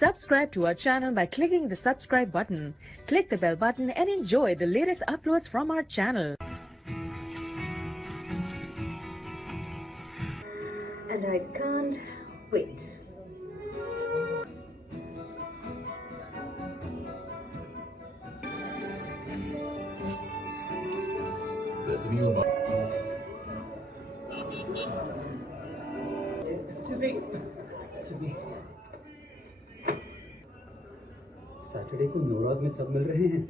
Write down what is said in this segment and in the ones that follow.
Subscribe to our channel by clicking the subscribe button. Click the bell button and enjoy the latest uploads from our channel. And I can't wait. Saturday को New York में सब मिल रहे हैं।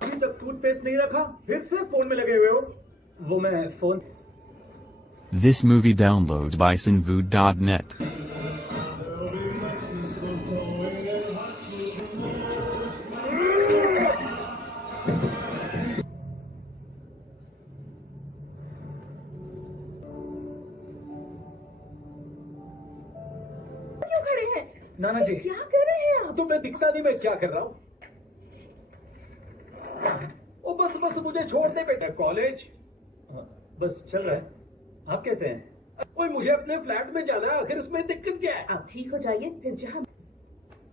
अभी तक toothpaste नहीं रखा, फिर से फोन में लगे हुए हो। वो मैं phone. This movie downloads by sinvood.net. क्यों खड़े हैं? नाना जी, क्या कर रहे हैं आप? तुम्हें दिखता नहीं मैं क्या कर रहा हूँ? ओ बस बस मुझे छोड़ दे बेटा। कॉलेज बस चल रहा है। आप कैसे हैं? ओए मुझे अपने फ्लैट में जाना है, आखिर इसमें दिक्कत क्या है? आप ठीक हो जाइए फिर जहाँ।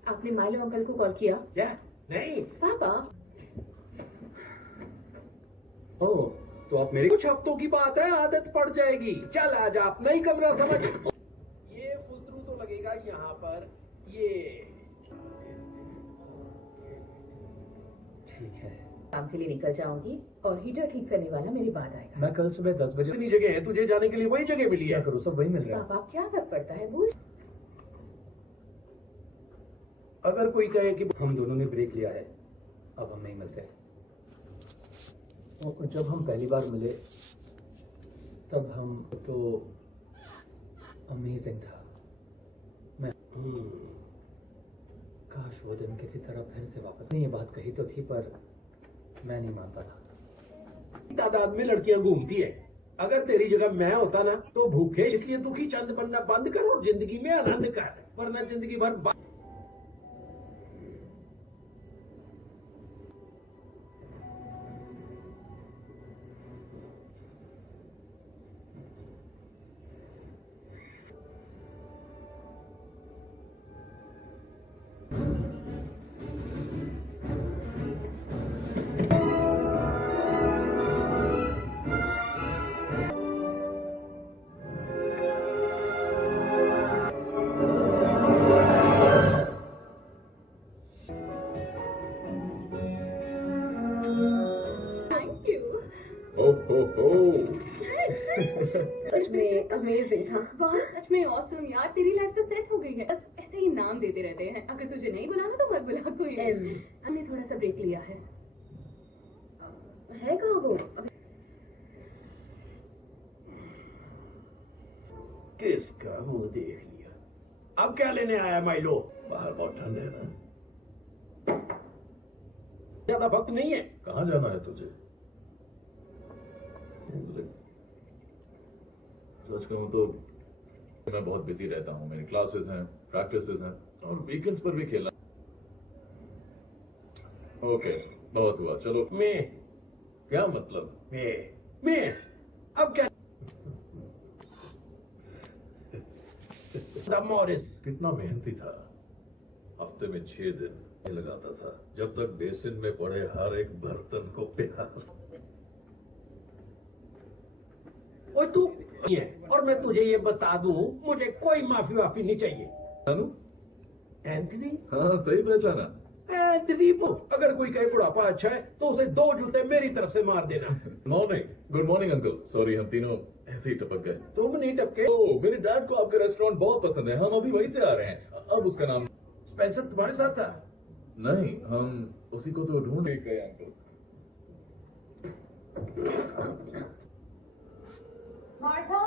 आपने माइलो अंकल को कॉल किया? क्या? नहीं। पापा। ओह, तो आप मेरे कुछ हफ्तों की बात है, आदत पड़ जाएगी। चल आज आप नई कमरा समझ। ये फुदरू तो लगेगा यहाँ पर। ये ठीक है। काम के लिए निकल जाऊंगी और हीटर ठीक करने वाला मेरे बाद आएगा। मैं कल सुबह 10 बजे। इतनी जगह है, तुझे जाने के लिए वही जगह मिली क्या है। करूँ, सब वही मिल रहा है। पापा क्या फर्क पड़ता है वो? अगर कोई कहे कि हम दोनों ने ब्रेक लिया है, अब हम नहीं मिलते। और जब हम पहली बार मिले तब हम तो अमेजिंग था। मैं काश वो दिन किसी तरह फिर से वापस। ये बात कही तो थी पर मैं नहीं मानता था। तादाद में लड़कियां घूमती है। अगर तेरी जगह मैं होता ना तो भूखे इसलिए दुखी चंद बनना बंद कर और जिंदगी में आनंद कर, वरना जिंदगी भर सच में अमेजिंग था। वाह सच में ऑसम यार, तेरी लाइफ तो सेट हो गई है। बस ऐसे ही नाम देते रहते हैं। अगर तुझे नहीं बुलाना तो मत बुला कोई। हमने थोड़ा सा ब्रेक लिया है कहाँ वो? किसका मुंह देख लिया। अब क्या लेने आया माइलो? बाहर बहुत ठंड है ना। ज्यादा वक्त नहीं है। कहाँ जाना है तुझे? सच कहूँ तो मैं बहुत बिजी रहता हूँ। मेरी क्लासेस हैं, प्रैक्टिसेस हैं और वीकेंड्स पर भी खेलना। ओके, बहुत हुआ, चलो। मैं क्या मतलब? मैं अब क्या? मॉरिस कितना मेहनती था। हफ्ते में 6 दिन लगाता था, जब तक बेसिन में पड़े हर एक बर्तन को प्यार। और तू है, और मैं तुझे ये बता दूं, मुझे कोई माफी वाफी नहीं चाहिए। अनु? एंथनी? हाँ सही पहचाना। एंथनी वो अगर कोई कहे बुढ़ापा अच्छा है तो उसे 2 जूते मेरी तरफ से मार देना। Good morning uncle. सॉरी, हम तीनों ऐसे ही टपक गए। तुम नहीं टपके। ओह, मेरे डैड को आपका रेस्टोरेंट बहुत पसंद है, हम अभी वहीं से आ रहे हैं। अब उसका नाम? स्पेंसर तुम्हारे साथ था? नहीं, हम उसी को तो ढूंढ गए अंकल। मार्था,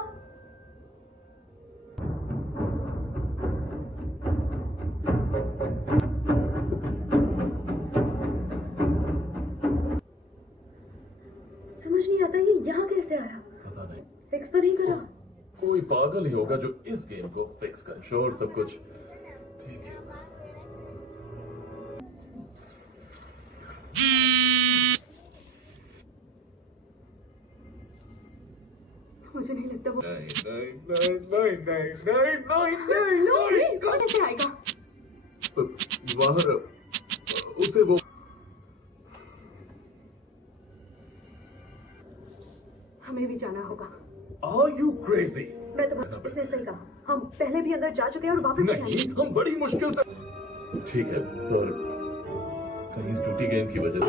समझ नहीं आता ये यहाँ कैसे आया? पता नहीं, फिक्स तो नहीं करा? कोई पागल ही होगा जो इस गेम को फिक्स करे। श्योर, सब कुछ ठीक है। मुझे नहीं लगता वो। नहीं नहीं नहीं नहीं नहीं नहीं नहीं नहीं कौन कैसे आएगा? बाहर उसे वो हमें भी जाना होगा। Are you crazy? मैं तो इसने सही कहा, हम पहले भी अंदर जा चुके हैं और वापस भी आएंगे। नहीं, हम बड़ी मुश्किल से। ठीक है, और कहीं इस ड्यूटी गेम की वजह से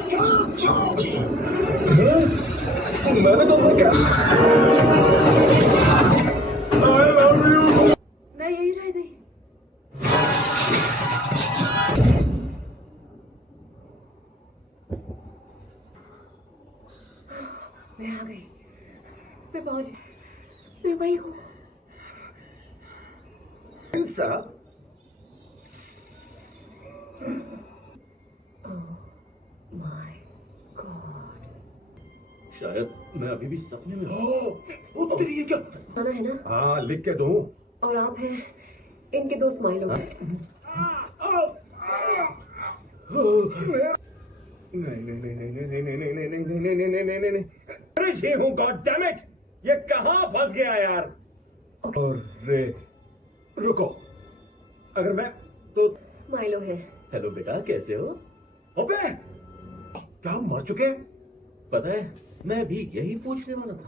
मैंने तो क्या मैं यही रह गई। मैं आ गई, मैं पहुंच गई, मैं वही हूँ। माय गॉड, शायद मैं अभी भी सपने में हूँ। तेरी ये क्या? आना है ना? हाँ, लिख के दूँ। और आप हैं इनके दो स्माइल हो। नहीं। अरे ये हूँ, गॉड डैम इट, ये कहाँ फंस गया यार। और रे रुको, अगर मैं तो माइलो है। हेलो बेटा, कैसे हो? अबे क्या हम मर चुके हैं? पता है, मैं भी यही पूछने वाला था।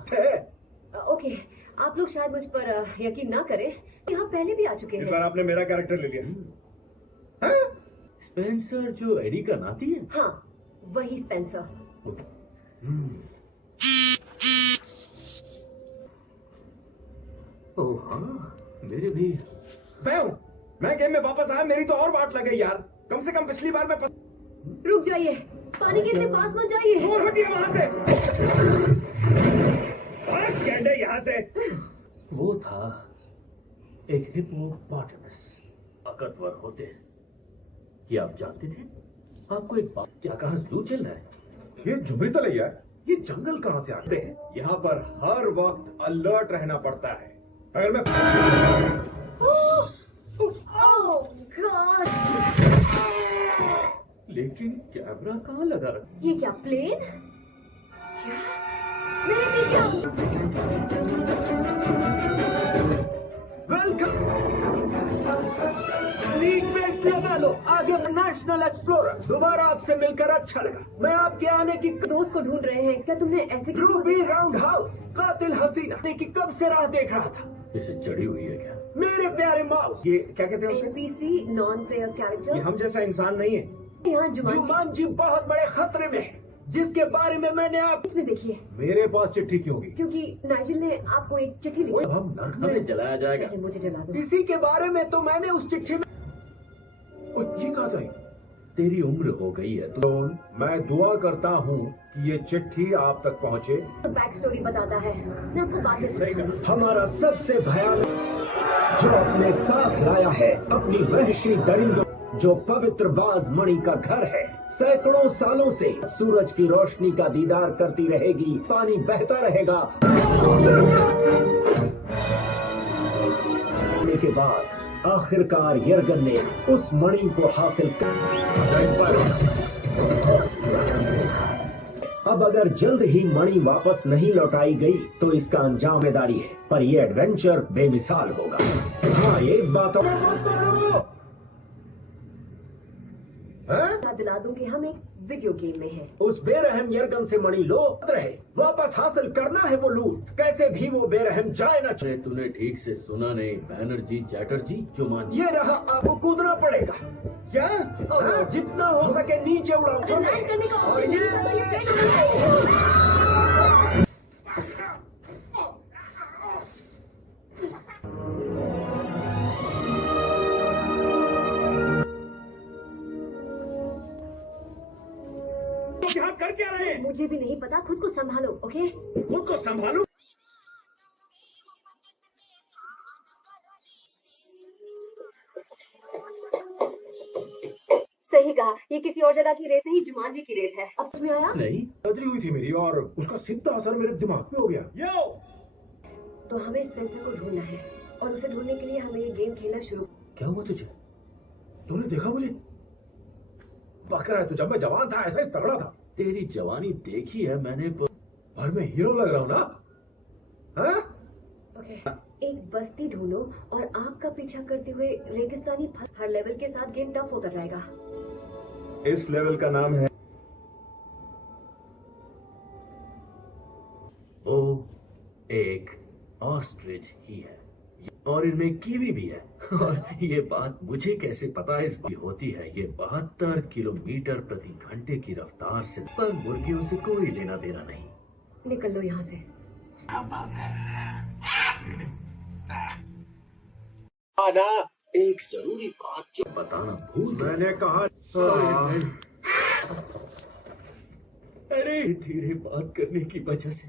ओके, आप लोग शायद मुझ पर यकीन ना करें, यहाँ पहले भी आ चुके इस हैं। बार आपने मेरा कैरेक्टर ले लिया। हाँ? स्पेंसर जो एडी का नाती है? हाँ, वही स्पेंसर। ओह हाँ, मेरे भी। मैं गेम में वापस आया, मेरी तो और वाट लग गई यार। कम से कम पिछली बार मैं रुक जाइए, पानी के इतने पास मत जाइए। दूर हटिए वहां से। भाग कैंडे यहाँ से। वो था एक हिप्पोपोटामस। ताकतवर होते हैं। ये आप जानते थे? आपको एक बात, क्या कहां लू चल रहा है? ये जुबरी तो लिया, ये जंगल कहाँ से आते हैं? यहाँ पर हर वक्त अलर्ट रहना पड़ता है। अगर मैं गॉड, लेकिन कैमरा कहाँ लगा रखा? ये क्या प्लेन? क्या? मेरे पीछे आओ। वेलकम। सीट बेल्ट लगा लो, आगे नेशनल एक्सप्लोरर। दोबारा आपसे मिलकर अच्छा लगा। मैं आपके आने की दोस्त को ढूंढ रहे हैं, क्या तुमने ऐसे रूबी राउंड हाउस कातिल हसीना की कब से राह देख रहा था। इसे चढ़ी हुई है क्या? मेरे प्यारे माउस, ये क्या कहते हैं उसे? NPC, नॉन प्लेयर ये कैरेक्टर। हम जैसा इंसान नहीं है। यहाँ जुमान जुमान जी बहुत बड़े खतरे में है, जिसके बारे में मैंने आप इसमें देखिए, मेरे पास चिट्ठी क्यों होगी? क्योंकि नाइजिल ने आपको एक चिट्ठी लिखी। अब हम नर्क हमें में जलाया जाएगा। पहले मुझे जला दो। इसी के बारे में तो मैंने उस चिट्ठी में। ओ, ये कहाँ से आई? तेरी उम्र हो गई है तो मैं दुआ करता हूँ कि ये चिट्ठी आप तक पहुँचे। बैक स्टोरी बताता है, मैं आपको बाद में समझाऊंगी। हमारा सबसे भयानक जो अपने साथ लाया है अपनी वहशी दरिंदों, जो पवित्र बाज मणि का घर है। सैकड़ों सालों से सूरज की रोशनी का दीदार करती रहेगी, पानी बहता रहेगा। के बाद आखिरकार यर्गन ने उस मणि को हासिल कर। अब अगर जल्द ही मणि वापस नहीं लौटाई गई तो इसका अंजाम जिम्मेदारी है, पर यह एडवेंचर बेमिसाल होगा। हाँ, एक बात और याद दिला दूं कि हम एक वीडियो गेम में हैं। उस बेरहम यर्गन से मणि लो रहे, वापस हासिल करना है वो लूट। कैसे भी वो बेरहम जाए ना। अरे तूने ठीक से सुना नहीं। बैनर्जी, चैटर्जी, जुमान। ये रहा, आपको कूदना पड़ेगा। क्या? हाँ, जितना हो सके नीचे उड़ाओ। लैंड करने का और ऑप्शन ये यहाँ कर क्या रहे हैं? मुझे भी नहीं पता, खुद को संभालो। ओके, खुद को संभालो। सही कहा, ये किसी और जगह की रेत नहीं, जुमान जी की रेत है। अब तुम्हें आया? नहीं, सर्जरी हुई थी मेरी और उसका सीधा असर मेरे दिमाग पे हो गया। यो, तो हमें स्पेंसर को ढूंढना है और उसे ढूंढने के लिए हमें ये गेम खेलना शुरू। क्या हुआ तुझे? तूने देखा मुझे? बक रहा है तू, जब मैं जवान था ऐसा ही तगड़ा था। तेरी जवानी देखी है मैंने, पर और मैं हीरो लग रहा हूँ ना? हाँ? ओके, ओके, एक बस्ती ढूंढो और आग का पीछा करते हुए रेगिस्तानी हर लेवल के साथ गेम टफ होता जाएगा। इस लेवल का नाम है वो एक ऑस्ट्रिच ही है और इनमें कीवी भी है। और ये बात मुझे कैसे पता इस बात होती है, ये 72 किलोमीटर प्रति घंटे की रफ्तार से, पर मुर्गियों से कोई लेना देना नहीं। निकल लो यहाँ से। आना एक जरूरी बात जो बताना भूल गया। मैंने कहा अरे धीरे बात करने की वजह से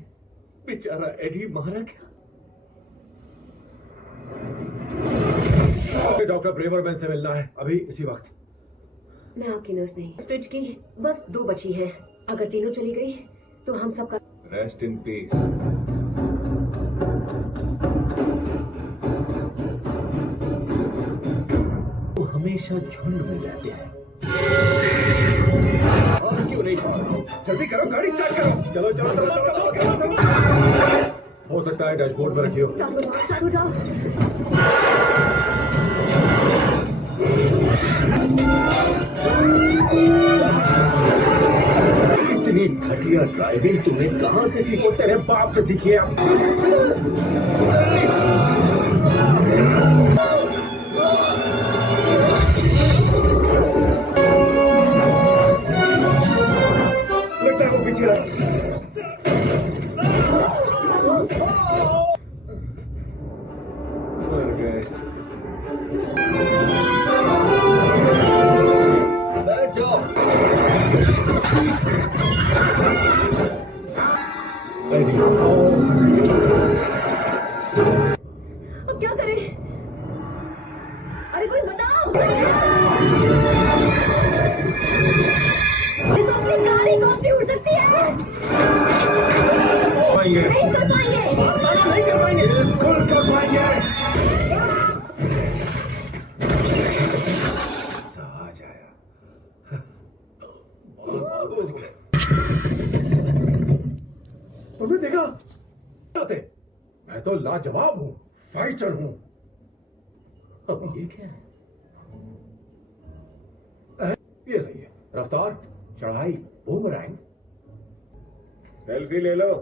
बेचारा एडी मारा गया। डॉक्टर ब्रेवरमैन से मिलना है अभी इसी वक्त। मैं आपकी नर्स नहीं, फ्रिज की बस 2 बची हैं। अगर तीनों चली गई तो हम सबका रेस्ट इन पीस। वो हमेशा झुंड में रहते हैं। और क्यों नहीं छोड़ रहा? जल्दी करो, गाड़ी स्टार्ट करो। चलो चलो चलो चलो चलो चलो। हो सकता है डैशबोर्ड पर रखियो। चालू जाओ। इतनी घटिया ड्राइविंग तुमने कहाँ से सीखी? तेरे बाप से सीखिए आप। लगता है वो पीछे आ रहा है। मर गए। बैठ जाओ। अब क्या करें? अरे कोई बताओ। ये तो अपनी गाड़ी कौन सी उड़ सकती है? नहीं कर पाएंगे। नहीं कर पाएंगे। बिल्कुल कर पाएंगे। आ जाया। तुमने देखा? मैं तो लाजवाब हूँ, फाइटर हूँ। अब ये क्या है? ये सही है। रफ्तार, चढ़ाई, बूमरैंग। सेल्फी ले लो।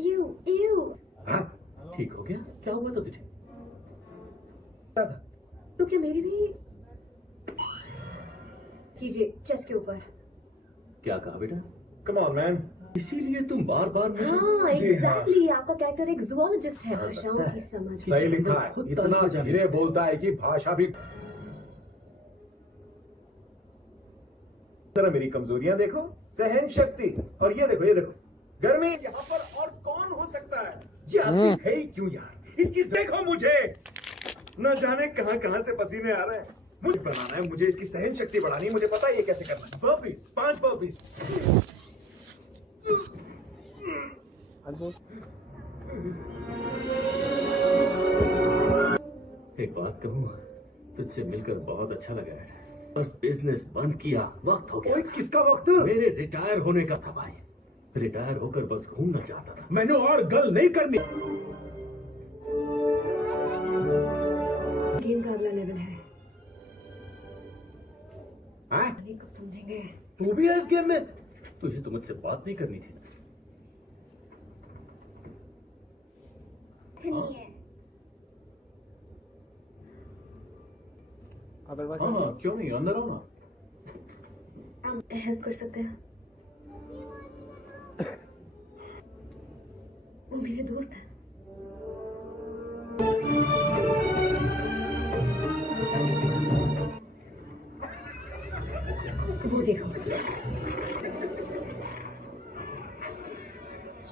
यू हाँ? ठीक हो गया? क्या हुआ था तुझे? तो क्या मेरी भी कीजिए चेस्ट के ऊपर। क्या कहा बेटा? Come on man. इसीलिए तुम बार बार मुझे हाँ जी हाँ। एग्जैक्टली, आपका कैरेक्टर एक जूलॉजिस्ट है। भाषाओं की समझ। सही लिखा है। इतना धीरे बोलता है कि भाषा भी। जरा मेरी कमजोरियां देखो, सहन शक्ति, और ये देखो गर्मी। यहाँ पर और कौन हो सकता है? ये आदमी है ही क्यों यार? इसकी देखो मुझे, न जाने कहां से पसीने आ रहे हैं। मुझे बनाना है, मुझे इसकी सहन शक्ति बढ़ानी है, मुझे पता है ये कैसे करना है। Burpees, 5 burpees. एक बात कहूँ, तुझसे मिलकर बहुत अच्छा लगा है। बस बिजनेस बंद किया, वक्त हो गया। ओए, किसका वक्त? मेरे रिटायर होने का था भाई। रिटायर होकर बस घूमना चाहता था। मैंने और गल नहीं करनी। गेम का अगला लेवल है। हाँ? कब समझेंगे? तू भी है इस गेम में? तुझे तो मुझसे बात नहीं करनी थी। हाँ, क्यों नहीं, अंदर आओ ना। आप हेल्प कर सकते हैं? वो मेरे दोस्त हैं। वो देखो,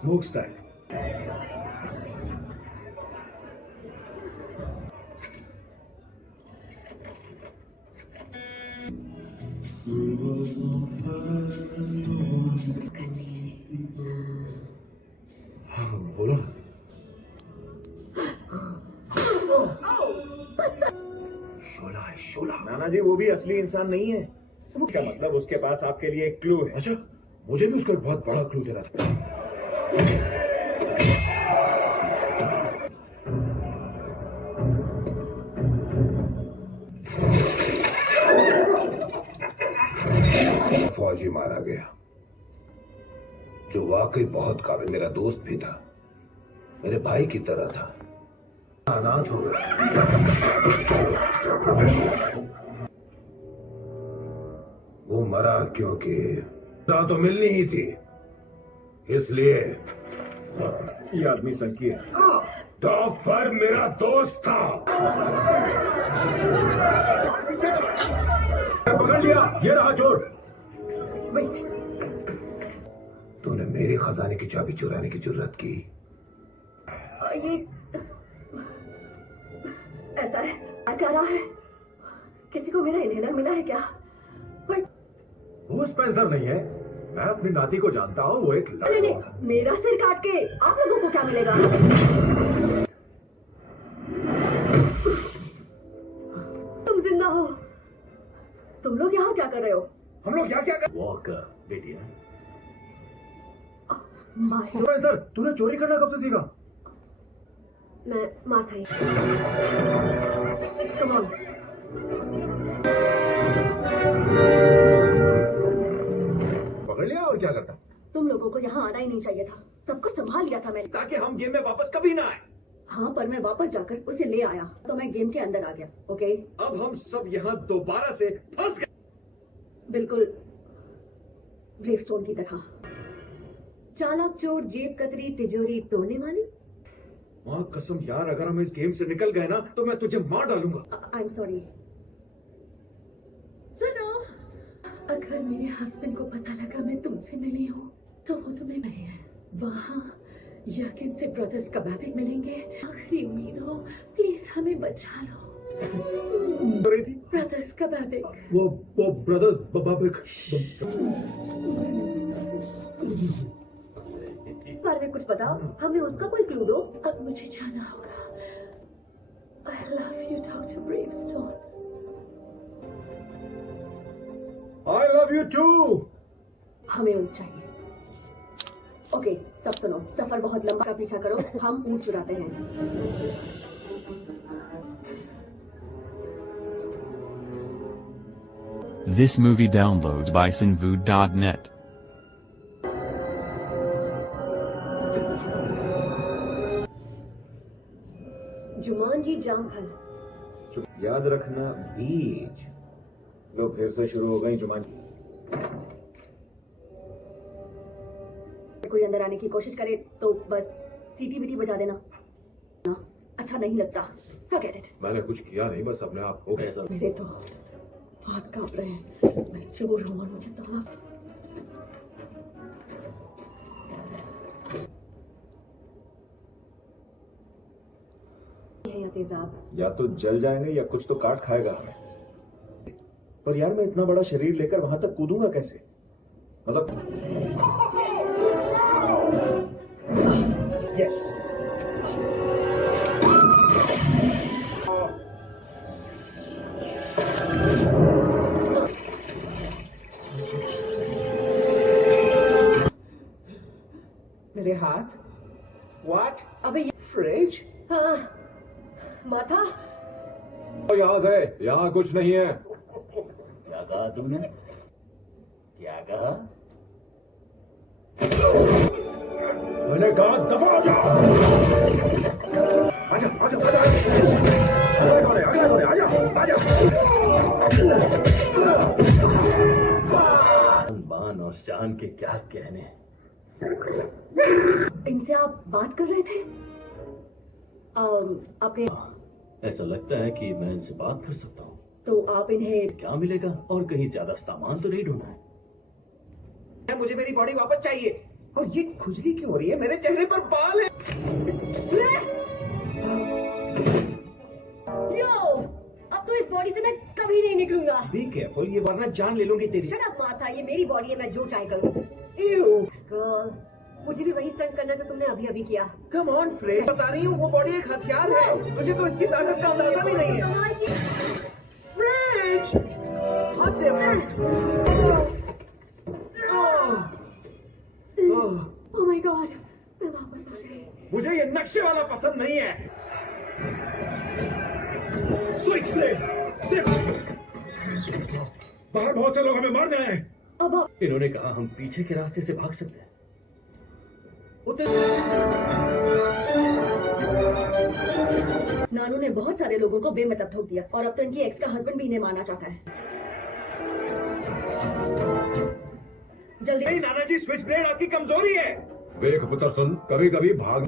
स्मोक स्टाइल। हाँ बोलो। शोला है, शोला। नाना जी, वो भी असली इंसान नहीं है। क्या मतलब? उसके पास आपके लिए एक क्लू है। अच्छा, मुझे भी उसको एक बहुत बड़ा क्लू देना था। फौजी मारा गया, जो वाकई बहुत काबिल मेरा दोस्त भी था, मेरे भाई की तरह था। अनाथ हो गया। वो मरा क्योंकि तो मिलनी ही थी, इसलिए। ये आदमी संकी है। डॉक्टर मेरा दोस्त था। पकड़ लिया, ये रहा चोर। तूने मेरे खजाने की चाबी चुराने की जुर्रत की। ये ऐसा है क्या रहा है? किसी को मेरा इन्हेलर मिला है क्या? वो स्पेंसर नहीं है, मैं अपनी नाती को जानता हूँ, वो एक नहीं, मेरा सिर काट के आप लोगों को क्या मिलेगा? तुम जिंदा हो। तुम लोग यहाँ क्या कर रहे हो? हम लोग क्या क्या कर? वॉकर बेटिया, स्पेंसर, तूने चोरी करना कब से सीखा? मैं मार्था ही। Come on. पकड़ लिया और क्या करता? तुम लोगों को यहाँ आना ही नहीं चाहिए था। सबको संभाल लिया था मैंने, ताकि हम गेम में वापस कभी ना आए। हाँ, पर मैं वापस जाकर उसे ले आया तो मैं गेम के अंदर आ गया। ओके, अब हम सब यहाँ दोबारा से फंस गए। बिल्कुल ग्रेवस्टोन की तरह। चालाक चोर, जेब कतरी, तिजोरी तोड़ने वाली। माँ कसम यार, अगर हम इस गेम से निकल गए ना तो मैं तुझे मार डालूंगा। I am sorry. सुनो, अगर मेरे हस्बैंड को पता लगा मैं तुमसे मिली हूँ तो वो तुम्हें नहीं है। वहाँ यकीन से ब्रदर्स कबाबिक मिलेंगे। आखिरी उम्मीद हो, प्लीज हमें बचा लो। ब्रदर्स कबाबिक। वो ब्रदर्स बबाबिक। बारे में कुछ बताओ, हमें उसका कोई क्लू दो। अब मुझे जाना होगा। I love you, Dr. Bravestone. I love you too. हमें ऊँट चाहिए। ओके, सब सुनो, सफर बहुत लंबा का पीछा करो, हम ऊँट चुराते हैं। This movie downloads by sinvood.net. Jumanji जामफल। याद रखना, बीज। लो फिर से शुरू हो गई जुमान। कोई अंदर आने की कोशिश करे तो बस सीटी बीटी बजा देना। अच्छा नहीं लगता। Forget it. मैंने कुछ किया नहीं, बस अपने आप हो गया। मेरे तो हाथ कांप रहे हैं। मैं चोर हूँ और मुझे दवा। तेजाब। या तो जल जाएंगे या कुछ तो काट खाएगा हमें। पर यार, मैं इतना बड़ा शरीर लेकर वहां तक कूदूंगा कैसे? मतलब यस। मेरे हाथ। व्हाट? अबे फ्रिज? हाँ, माथा। यहाँ से, यहाँ कुछ नहीं है। क्या कहा तुमने? क्या कहा? मैंने कहा दफा हो जाओ। आजा, आजा, आजा। अगला कौन है? अगला कौन है? आजा, आजा। बान और शान के क्या कहने। इनसे आप बात कर रहे थे? आपने ऐसा लगता है कि मैं इनसे बात कर सकता हूँ। तो आप इन्हें क्या मिलेगा? और कहीं ज्यादा सामान तो नहीं ढूंढना है। मुझे मेरी बॉडी वापस चाहिए। और ये खुजली क्यों हो रही है? मेरे चेहरे पर बाल है। यो, अब तो इस बॉडी से मैं कभी नहीं निकलूंगा। बी केयरफुल, ये वरना जान ले लूंगी तेरी। शट अप माथा, ये मेरी बॉडी है, मैं जो चाहे करूँ। गर्ल, मुझे भी वही स्टंट करना जो तुमने अभी अभी किया। कम ऑन फ्रेड, बता रही हूँ वो बॉडी एक हथियार है। तुझे तो इसकी ताकत का अंदाजा भी नहीं है। फ्रेड! ओह माय गॉड, मैं वापस आ गई। मुझे ये नक्शे वाला पसंद नहीं है। स्विच ब्लेड, देखो। बाहर बहुत से लोग हमें मार रहे हैं। अब आप इन्होंने कहा हम पीछे के रास्ते से भाग सकते हैं। नानू ने बहुत सारे लोगों को बेमतलब ठोक दिया और अब तो इनकी एक्स का हस्बैंड भी इन्हें मारना चाहता है। जल्दी नहीं नाना जी, स्विच ब्लेड आपकी कमजोरी है। देख पुत्र सुन, कभी कभी भाग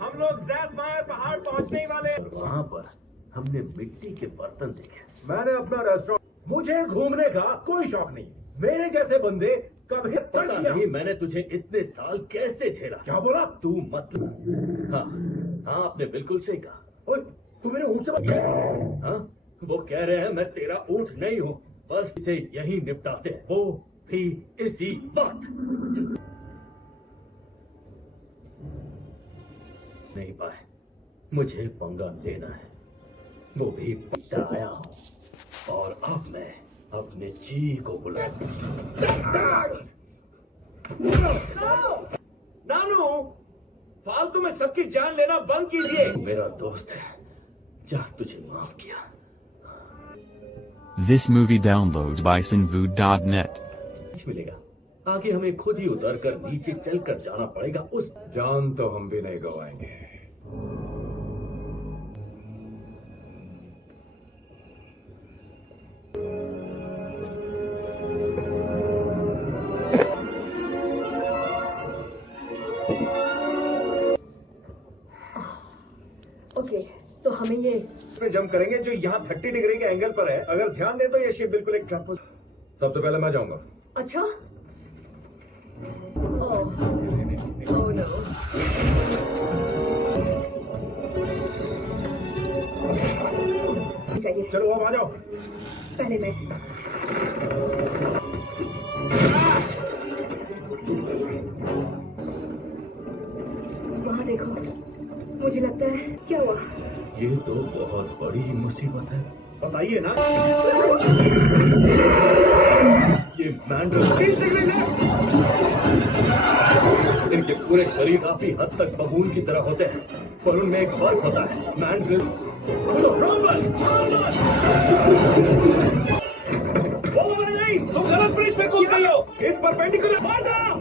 हम लोग ज़ैद मायर पहाड़ पहुंचने ही वाले हैं। वहां पर हमने मिट्टी के बर्तन देखे। मैंने अपना रेस्टोरेंट, मुझे घूमने का कोई शौक नहीं। मेरे जैसे बंदे कभी पता नहीं मैंने तुझे इतने साल कैसे झेला। क्या बोला तू मतलब? हाँ हाँ, आपने बिल्कुल सही कहा। ओए, तू मेरे ऊँट से हाँ, वो कह रहे हैं मैं तेरा ऊँट नहीं हूँ, बस इसे यहीं निपटाते हैं, वो भी इसी वक्त। नहीं पाए, मुझे पंगा लेना है, वो भी आया हूँ और अब मैं अपने जी को बुला। नानू, फालतू में सबकी जान लेना बंद कीजिए। मेरा दोस्त है, जा तुझे माफ किया। This movie downloads by sinvood.net. मिलेगा, आगे हमें खुद ही उतर कर नीचे चल कर जाना पड़ेगा। उस जान तो हम भी नहीं गवाएंगे। ओके, तो हमें ये पे जंप करेंगे जो यहाँ 30 डिग्री के एंगल पर है। अगर ध्यान दे तो ये शिप बिल्कुल एक ट्रैप हो। सबसे पहले मैं जाऊंगा। अच्छा ओह नो। चाहिए, चलो अब आ जाओ। पहले मैं। वहाँ देखो, मुझे लगता है क्या हुआ? ये तो बहुत बड़ी मुसीबत है। बताइए ना। ये मैंड्रल, इनके पूरे शरीर काफी हद तक बबून की तरह होते हैं, पर उनमें एक फर्क होता है। मैंड्रल नहीं, तुम गलत ब्रिज पे कूद गई हो। इस परपेंडिकुलर मार जाओ।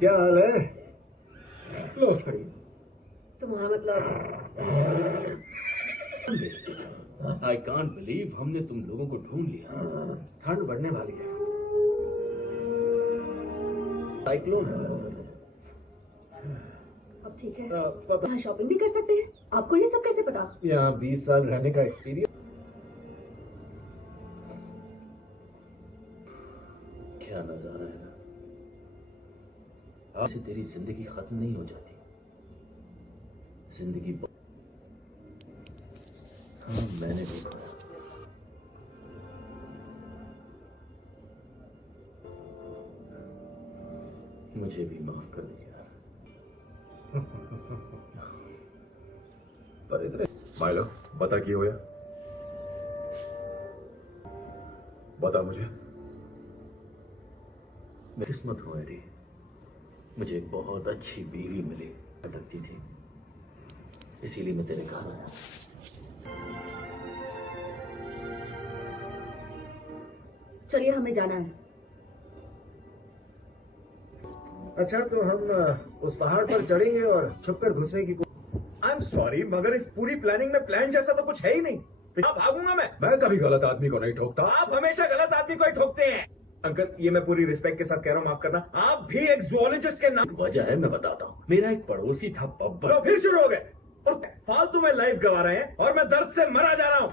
क्या हाल है? लो भाई। तुम्हारा मतलब? आई कांट बिलीव हमने तुम लोगों को ढूंढ लिया। ठंड बढ़ने वाली है। साइक्लोन। अब ठीक है, यहाँ शॉपिंग भी कर सकते हैं। आपको ये सब कैसे पता? यहाँ 20 साल रहने का एक्सपीरियंस। क्या नजारा है ना। आज से तेरी जिंदगी खत्म नहीं हो जाती, जिंदगी हाँ मैंने देखा। मुझे भी माफ कर दे यार। पर इतने माइलो, बता क्या होया? बता मुझे। किस्मत हो एडी, मुझे एक बहुत अच्छी बीवी मिली, भटकती थी, इसीलिए मैं तेरे घर आया। चलिए, हमें जाना है। अच्छा, तो हम उस पहाड़ पर चढ़ेंगे और छुपकर घुसने की आई एम सॉरी, मगर इस पूरी प्लानिंग में प्लान जैसा तो कुछ है ही नहीं। भागूंगा मैं कभी गलत आदमी को नहीं ठोकता। आप हमेशा गलत आदमी को ही ठोकते हैं। अंकल, ये मैं पूरी रिस्पेक्ट के साथ कह रहा हूँ, माफ करना। आप भी एक जूलॉजिस्ट के नाम वजह है, मैं बताता हूँ। मेरा एक पड़ोसी था बब्बर। तो फिर शुरू हो गए और फालतू में लाइफ गवा रहे हैं और मैं दर्द से मरा जा रहा हूँ।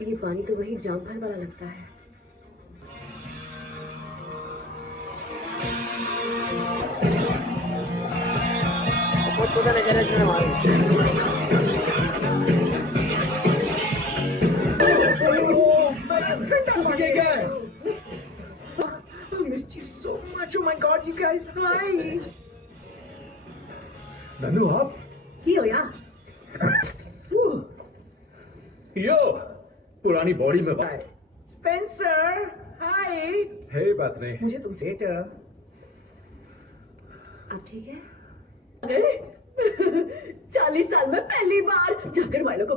ये पानी तो वही जामफल वाला लगता है। ये क्या है? I missed you so much. Oh my God, you guys, hi. Nannu, आप? की होया? यो, पुरानी बॉडी में स्पेंसर, हाय। हे बात नहीं, मुझे तुमसे आप ठीक है? 40 साल में पहली बार जाकर वालों को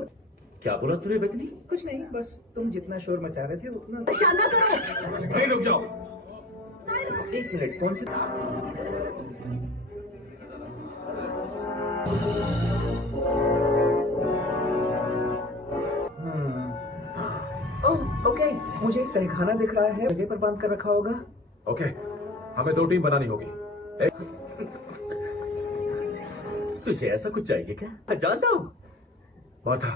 क्या बोला तूने बेतनी? कुछ नहीं, बस तुम जितना शोर मचा रहे थे उतना। परेशान ना करो। नहीं, रुक जाओ। एक मिनट, कौन से? ओह, ओके, मुझे एक तहखाना दिख रहा है, जगह पर बांध कर रखा होगा। ओके, हमें 2 टीम बनानी होगी। तुझे ऐसा कुछ चाहिए क्या? जानता हूँ। माथा,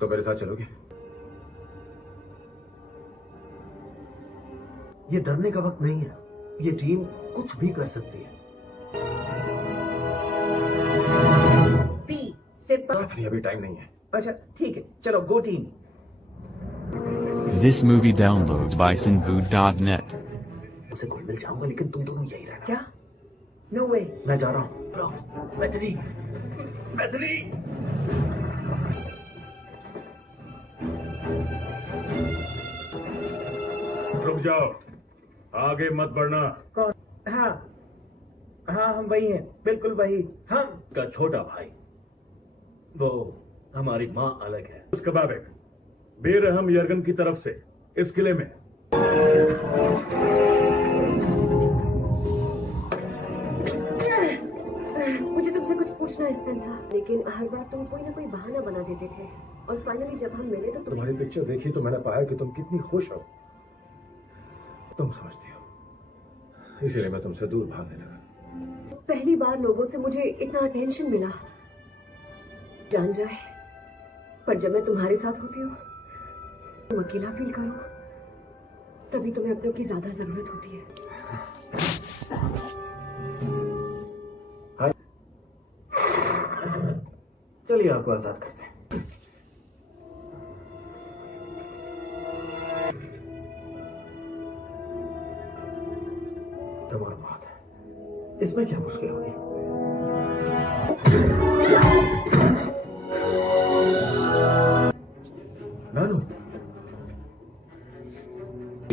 तो मेरे साथ चलोगे? ये डरने का वक्त नहीं है, ये टीम कुछ भी कर सकती है। अभी टाइम नहीं है। अच्छा ठीक है, चलो गो team. This movie downloads by sinvood.net. उसे घुल मिल जाऊंगा, लेकिन तुम दोनों यही रहना। क्या? नो वे। मैं जा रहा हूँ। बेतनी, बेतनी। रुक जाओ, आगे मत बढ़ना। कौन? हाँ हाँ, हम वही हैं, बिल्कुल वही। हम का छोटा भाई, वो हमारी माँ अलग है। उसका बाबेक बेरहम यर्गन की तरफ से इस किले में। मुझे तुमसे कुछ पूछना है स्पेंसर, लेकिन हर बार तुम कोई ना कोई बहाना बना देते थे और फाइनली जब हम मिले तो तुम्हारी पिक्चर देखी तो मैंने पाया कि तुम कितनी खुश हो। तुम समझती हो, इसीलिए मैं तुमसे दूर भागने लगा। पहली बार लोगों से मुझे इतना अटेंशन मिला, जान जाए, पर जब मैं तुम्हारे साथ होती हूँ तुम अकेला फील करो, तभी तुम्हें अपनों की ज्यादा जरूरत होती है। चलिए आपको आजाद करते हैं। तुम्हारा बात है, इसमें क्या मुश्किल होगी? नानू,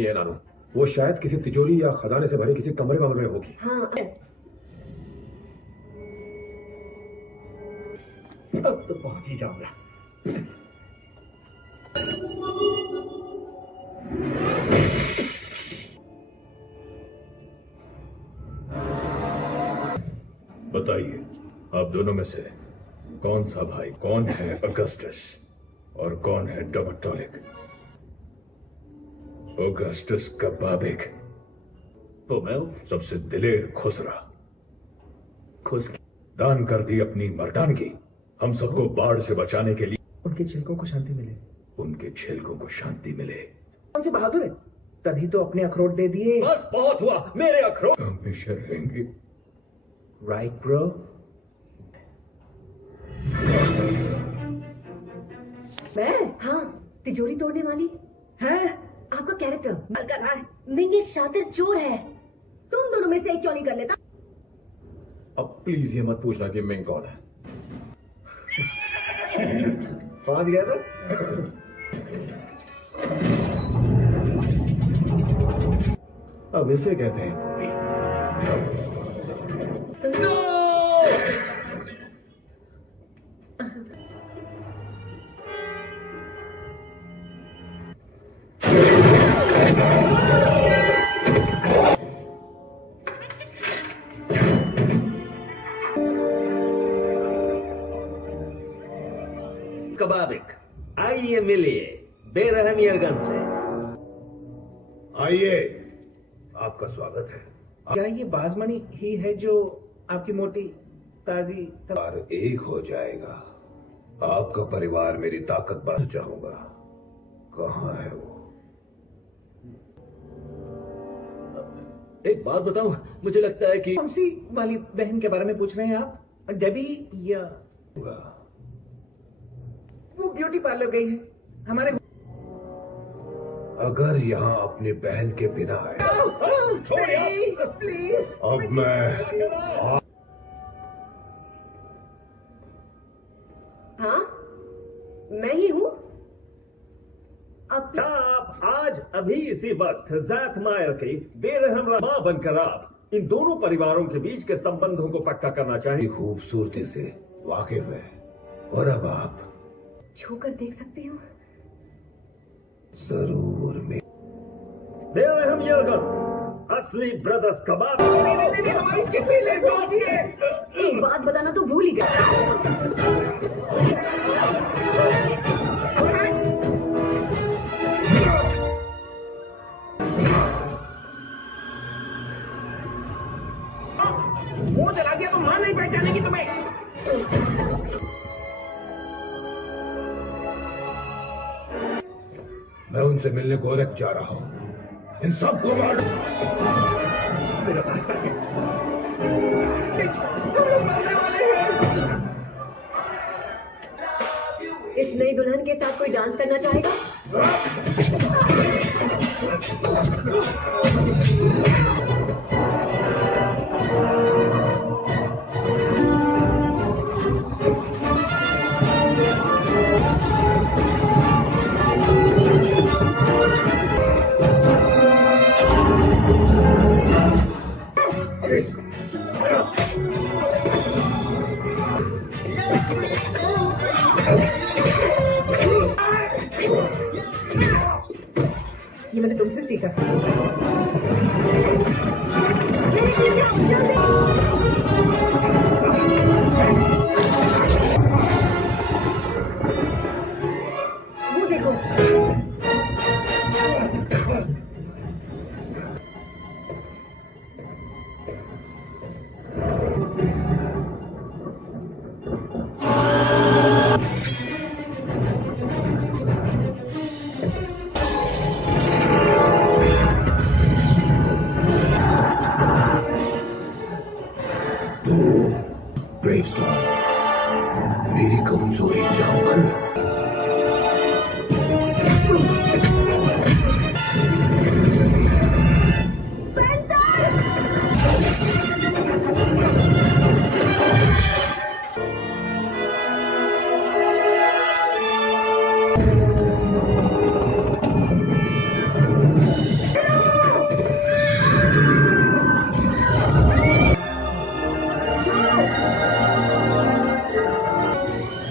ये नानू, वो शायद किसी तिजोरी या खजाने से भरे किसी कमरे में होगी। हाँ, अब तो पहुंच ही जाऊंगा। बताइए, आप दोनों में से कौन सा भाई, कौन है अगस्टस और कौन है डॉक्टोलिक? अगस्टस का बाबेक तो मैं सबसे दिलेर खुसरा, खुश दान कर दी अपनी मर्दानगी हम सबको बाढ़ से बचाने के लिए। उनके छिलकों को शांति मिले। उनके छिलकों को शांति मिले। कौन से बहादुर है, तभी तो अपने अखरोट दे दिए। बस बहुत हुआ, मेरे अखरोट हमेशा रहेंगे। Right bro. मैं? हाँ, तिजोरी तोड़ने वाली है। आपका कैरेक्टर कर रहा है। मिंग एक शातिर चोर है, तुम दोनों में से एक क्यों नहीं कर लेता? अब प्लीज ये मत पूछना कि मिंग कौन है। पहुंच गया था। अब इसे कहते हैं कबाबिक, आइए मिलिए बेरहम यरगन से। आइए, आपका स्वागत है। क्या ये बाजमणी ही है जो आपकी मोटी ताजी और एक हो जाएगा। आपका परिवार मेरी ताकत बढ़ चाहूंगा। कहाँ है वो? एक बात बताऊं, मुझे लगता है कि कौन सी वाली बहन के बारे में पूछ रहे हैं आप? डेबी या वो ब्यूटी पार्लर गई है हमारे। अगर यहाँ अपनी बहन के बिना आए प्लीज। अब मैं हाँ, मैं ही हूँ। अब आप आज अभी इसी वक्त ज़ैथ मायर की बेरहम मां बनकर आप इन दोनों परिवारों के बीच के संबंधों को पक्का करना चाहिए। खूबसूरती से वाकिफ है और अब आप छूकर देख सकती हूँ। जरूर में बेरहम यरगन, असली ब्रदर्स कबाब। हमारी चिट्ठी ले पहुंचिए। एक बात बताना तो भूल ही गया। मुंह जला दिया तो मां नहीं पहचानेगी तुम्हें। मैं उनसे मिलने गोरख जा रहा हूँ। इन सबको मार दो। मेरा भाई तुम लोग मरने वाले हैं। इस नई दुल्हन के साथ कोई डांस करना चाहेगा? ये मैंने तुमसे सीखा। वो देखो। ब्रेवस्टॉर्म, मेरी कमजोरी जानकर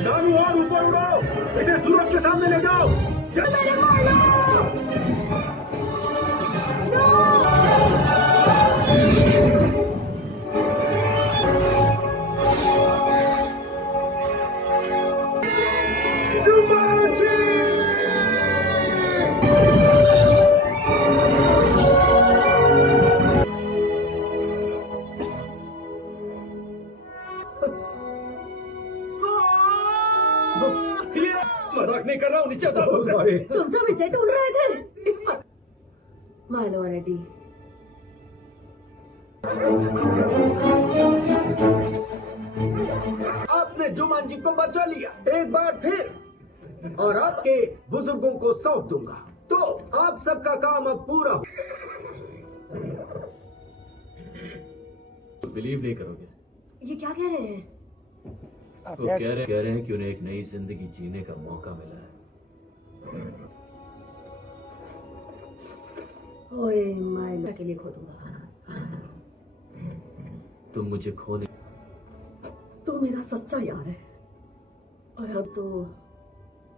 नानू और ऊपर उड़ाओ, इसे सूरज के सामने ले जाओ। मजाक नहीं कर रहा हूँ, नीचे उतारो। सॉरी। तुम सब इसे ढूंढ रहे थे। इस पर मानो रेड्डी। आपने जुमांजी को बचा लिया एक बार फिर, और आपके बुजुर्गों को सौंप दूंगा। तो आप सबका काम अब पूरा हो। बिलीव नहीं करोगे। ये क्या कह रहे हैं? वो कह रहे हैं कि उन्हें एक नई जिंदगी जीने का मौका मिला है। ओए माइला के लिए खो दूंगा। तुम मुझे खो दे। तू मेरा सच्चा यार है और अब तो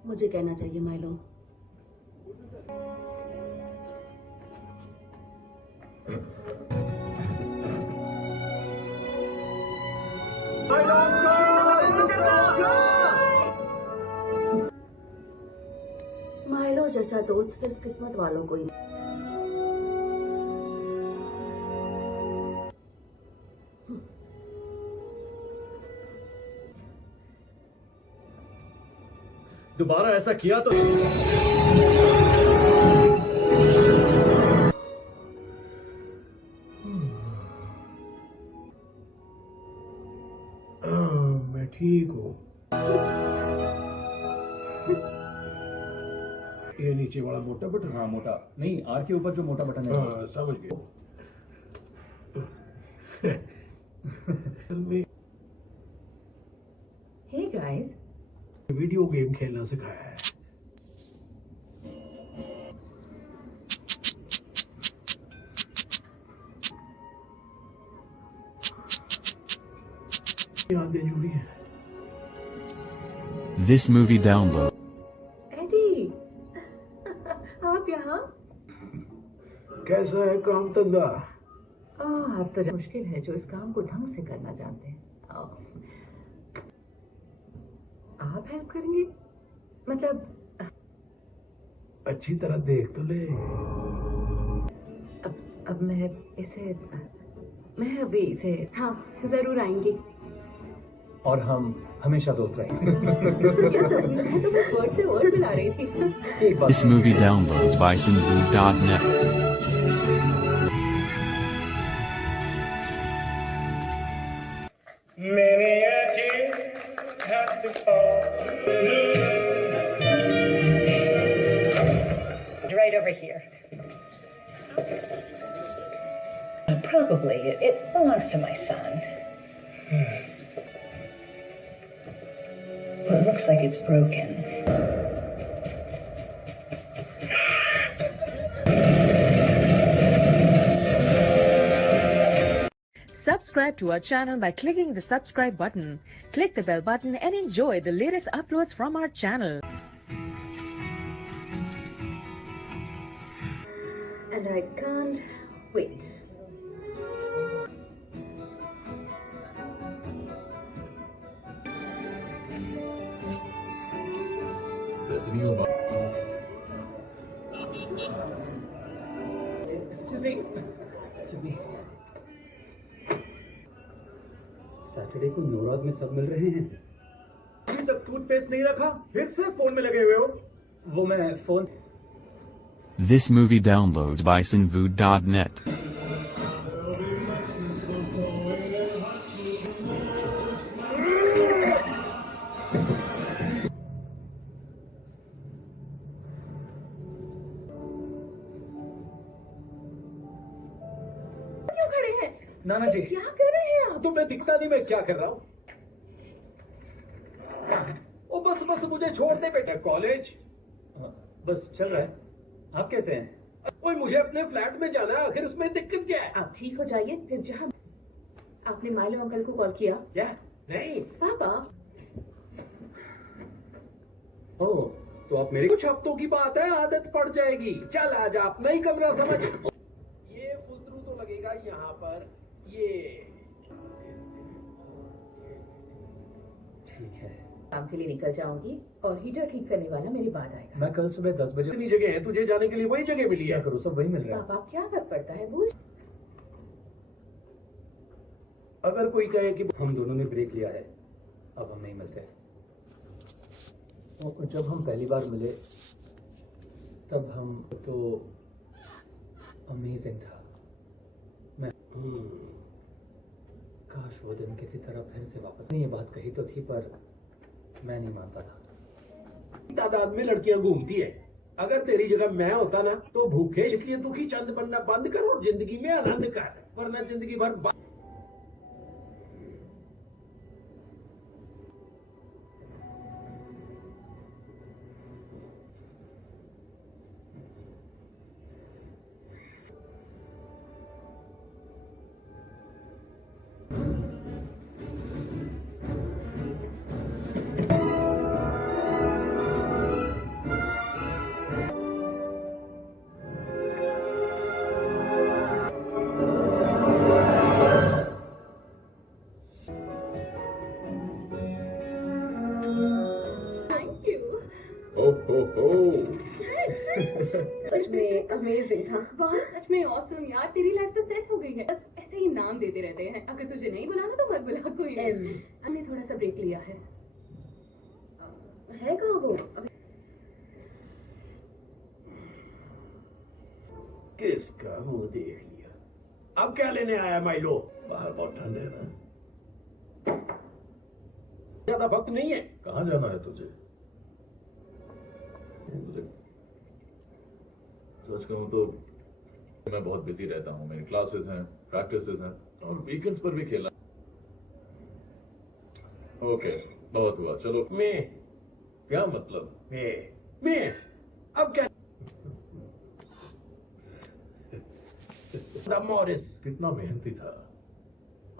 मुझे कहना चाहिए माइलो। माइलो जैसा दोस्त सिर्फ किस्मत वालों को ही। दोबारा ऐसा किया तो मैं ठीक हूँ। ये नीचे वाला मोटा बटन? हाँ मोटा नहीं, आर के ऊपर जो मोटा बटन है। हाँ, समझ गया। Hey guys, वीडियो गेम खेलना सिखाया है। यादें जुड़ी हैं। This movie download. एडी, आप यहाँ? कैसा है काम धंधा? अब तो मुश्किल है जो इस काम को ढंग से करना जानते हैं। आप हेल्प करेंगे? मतलब अच्छी तरह देख तो ले। अब मैं अभी इसे हाँ जरूर आएंगी। और हम हमेशा दोस्त रहेंगे। क्या जरूर है, तो मैं वर्ड से वर्ड मिला रही थी। एक बात This movie downloads by sinvu.net. Many a tear had to fall. Right over here. Probably. It belongs to my son. Well, it looks like it's broken. Subscribe to our channel by clicking the subscribe button. Click the bell button and enjoy the latest uploads from our channel. And I can't wait. Saturday को New York में सब मिल रहे हैं। अभी तक toothpaste नहीं रखा, फिर से फोन में लगे हुए हो। वो मैं phone. This movie downloads by sinvu.net. क्यों खड़े हैं? नाना जी क्या कर रहे हैं आप? तुम्हें दिखता नहीं मैं क्या कर रहा हूँ? ओ बस बस मुझे छोड़ दे बेटा। कॉलेज बस चल रहा है। आप कैसे हैं? ओए मुझे अपने फ्लैट में जाना है, आखिर उसमें दिक्कत क्या है? आप ठीक हो जाइए फिर जहाँ। आपने माइलो अंकल को कॉल किया? क्या? नहीं। पापा ओह, तो आप मेरे कुछ हफ्तों की बात है, आदत पड़ जाएगी। चल आज अपना ही कमरा समझ। ये फुलतरू तो लगेगा यहाँ पर। ये ठीक है। काम के लिए निकल जाऊंगी और हीटर ठीक करने वाला मेरे बाद आएगा। मैं कल सुबह 10 बजे। इतनी जगह है, तुझे जाने के लिए वही जगह मिली क्या है। करूँ, सब वही मिल रहा है। पापा क्या फर्क पड़ता है वो? अगर कोई कहे कि हम दोनों ने ब्रेक लिया है, अब हम नहीं मिलते। और जब हम पहली बार मिले तब हम तो अमेजिंग था। मैं काश वो दिन किसी तरह फिर से वापस। ये बात कही तो थी पर मैं नहीं मानता था। तादाद में लड़कियां घूमती है। अगर तेरी जगह मैं होता ना तो भूखे इसलिए दुखी चंद बनना बंद कर और जिंदगी में आनंद कर, वरना जिंदगी भर सच में अमेजिंग था। वाह, सच में ऑसम यार, तेरी लाइफ तो सेट हो गई है। बस ऐसे ही नाम देते रहते हैं। अगर तुझे नहीं बुलाना तो मत बुला कोई। हमने थोड़ा सा ब्रेक लिया है कहाँ वो? किसका मुंह देख लिया? अब क्या लेने आया माइलो? बाहर बहुत ठंड है ना। ज्यादा वक्त नहीं है। कहाँ जाना है तुझे? मुझे सच कहूँ तो मैं बहुत बिजी रहता हूँ। मेरी क्लासेस हैं, प्रैक्टिसेस हैं और वीकेंड्स पर भी खेलना। ओके, बहुत हुआ, चलो। मैं क्या मतलब? मैं अब क्या? मॉरिस कितना मेहनती था।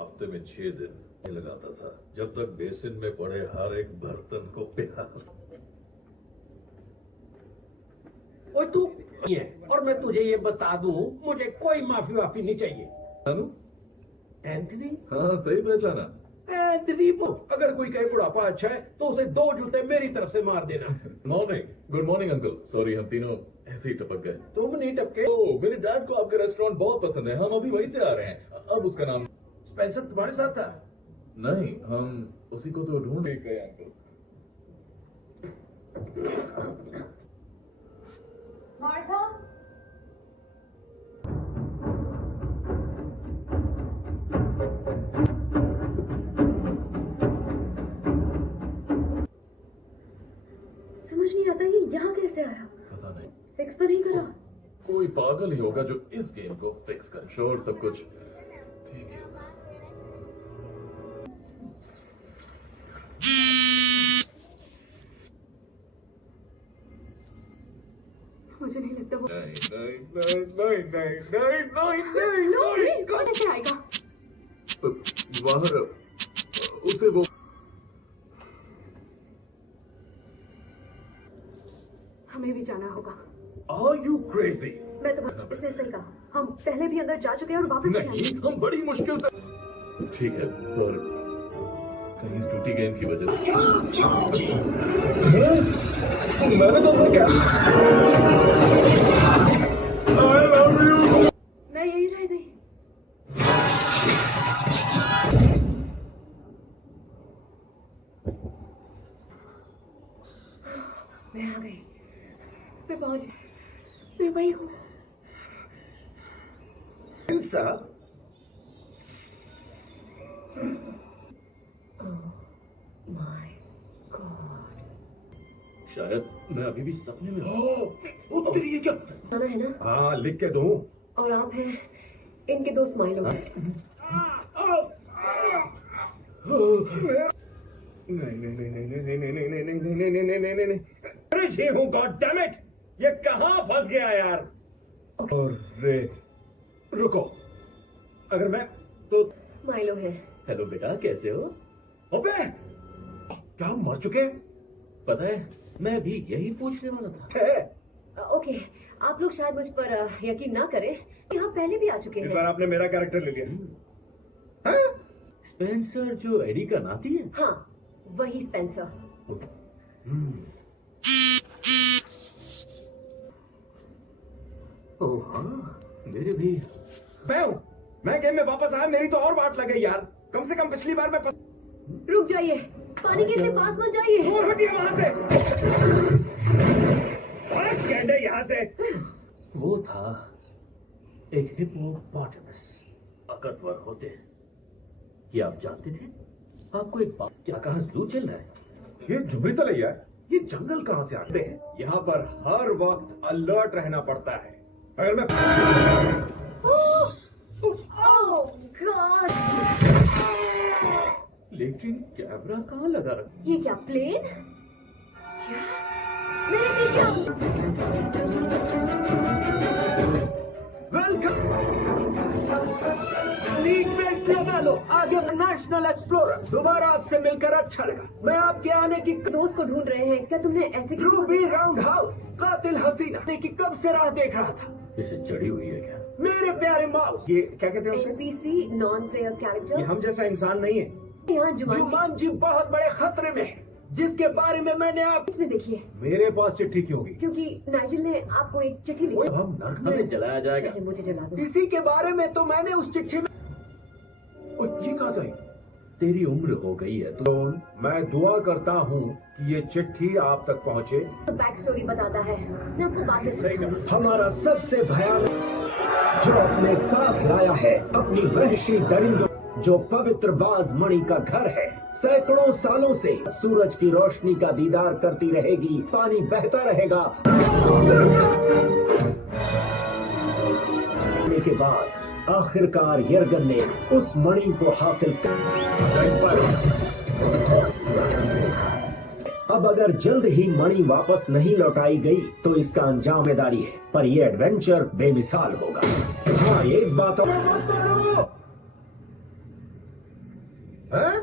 हफ्ते में 6 दिन लगाता था, जब तक बेसिन में पड़े हर एक बर्तन को प्यार। और तू ये, और मैं तुझे ये बता दूं, मुझे कोई माफी वाफी नहीं चाहिए। अनु? एंथनी? हाँ, सही पहचाना। एंथनी वो, अगर कोई कहे बुढ़ापा अच्छा है तो उसे 2 जूते मेरी तरफ से मार देना। Morning. Good morning uncle. Sorry, हम तीनों ऐसे ही टपक गए। तुम नहीं टपके? ओह, मेरे डैड को आपका रेस्टोरेंट बहुत पसंद है, हम अभी वहीं से आ रहे हैं। अब उसका नाम? स्पेंसर तुम्हारे साथ था? नहीं, हम उसी को तो ढूंढ गए अंकल। मार्था, समझ नहीं आता ये यहाँ कैसे आया? पता नहीं, फिक्स तो नहीं करा? कोई पागल ही होगा जो इस गेम को फिक्स करे। श्योर, सब कुछ ठीक है। मुझे नहीं लगता वो नहीं नहीं नहीं नहीं नहीं नहीं नहीं नहीं कौन कैसे आएगा? बाहर उसे वो हमें भी जाना होगा। Are you crazy? मैं तुम्हें इसने सही कहा, हम पहले भी अंदर जा चुके हैं और वापस भी नहीं, आएंगे। हम बड़ी मुश्किल से। ठीक है, पर कहीं इस ड्यूटी गेम की वजह से मैंने तो क्या? मैं यही रह गई। मैं आ गई, मैं पहुंच गई, मैं वही हूँ। शायद मैं अभी भी सपने में हूँ। उत्तरी ये क्या? आना है ना? हाँ, लिख के दूं। और आप हैं इनके 2 स्माइल हो। नहीं। अरे जी हूँ, गॉड डैम इट, ये कहाँ फंस गया यार? और रे, रुको, अगर मैं तो माइलो है। हेलो बेटा, कैसे हो? अबे, क्या हम मर चुके हैं? पता है, मैं भी यही पूछने वाला था। ओके, आप लोग शायद मुझ पर यकीन ना करें, यहाँ पहले भी आ चुके इस हैं। बार आपने मेरा कैरेक्टर ले लिया। स्पेंसर जो एडी का नाती है? हाँ, वही स्पेंसर। ओह हाँ, मेरे भी। मैं गेम में वापस आया, मेरी तो और बात लग गई यार। कम से कम पिछली बार मैं रुक जाइए, पानी के इतने पास मत जाइए। दूर हटिए वहां से। कैंडे यहाँ से। वो था एक हिप्पोपोटामस, ताकतवर होते हैं। ये आप जानते थे? आपको एक बात, क्या कहां जू चल रहा है? ये जुबरी तो लिया, ये जंगल कहाँ से आते हैं? यहाँ पर हर वक्त अलर्ट रहना पड़ता है। अगर मैं गॉड! लेकिन कैमरा कहाँ लगा रखा? ये क्या प्लेन? क्या? मेरे पीछे आओ। वेलकम। सीट बेल्ट लगा लो, आगे नेशनल एक्सप्लोरर। दोबारा आपसे मिलकर अच्छा लगा। मैं आपके आने की दोस्त को ढूंढ रहे हैं। क्या तुमने ऐसे रूबी राउंड हाउस, कातिल हसीना की कब से राह देख रहा था। इसे चढ़ी हुई है क्या? मेरे प्यारे माउस, ये क्या कहते हैं उसे? NPC, non player character. ये हम जैसा इंसान नहीं है। यहाँ जुमान जी बहुत बड़े खतरे में है। जिसके बारे में मैंने आप इसमें देखिए, मेरे पास चिट्ठी क्यों होगी? क्योंकि नाइजिल ने आपको एक चिट्ठी लिखी। हम नर्क में हमें जलाया जाएगा। पहले मुझे जला दो। इसी के बारे में तो मैंने उस चिट्ठी में। ये कहाँ से आई? तेरी उम्र हो गई है तो मैं दुआ करता हूँ कि ये चिट्ठी आप तक पहुँचे। बैक स्टोरी बताता है, मैं आपको बाद में सिखाऊंगी। हमारा सबसे भयानक जो अपने साथ लाया है अपनी वहशी दरिंदों, जो पवित्र बाज मणि का घर है। सैकड़ों सालों से सूरज की रोशनी का दीदार करती रहेगी, पानी बहता रहेगा। के बाद आखिरकार यर्गन ने उस मणि को हासिल कर। अब अगर जल्द ही मणि वापस नहीं लौटाई गई तो इसका अंजाम जिम्मेदारी है, पर यह एडवेंचर बेमिसाल होगा। हाँ, एक बात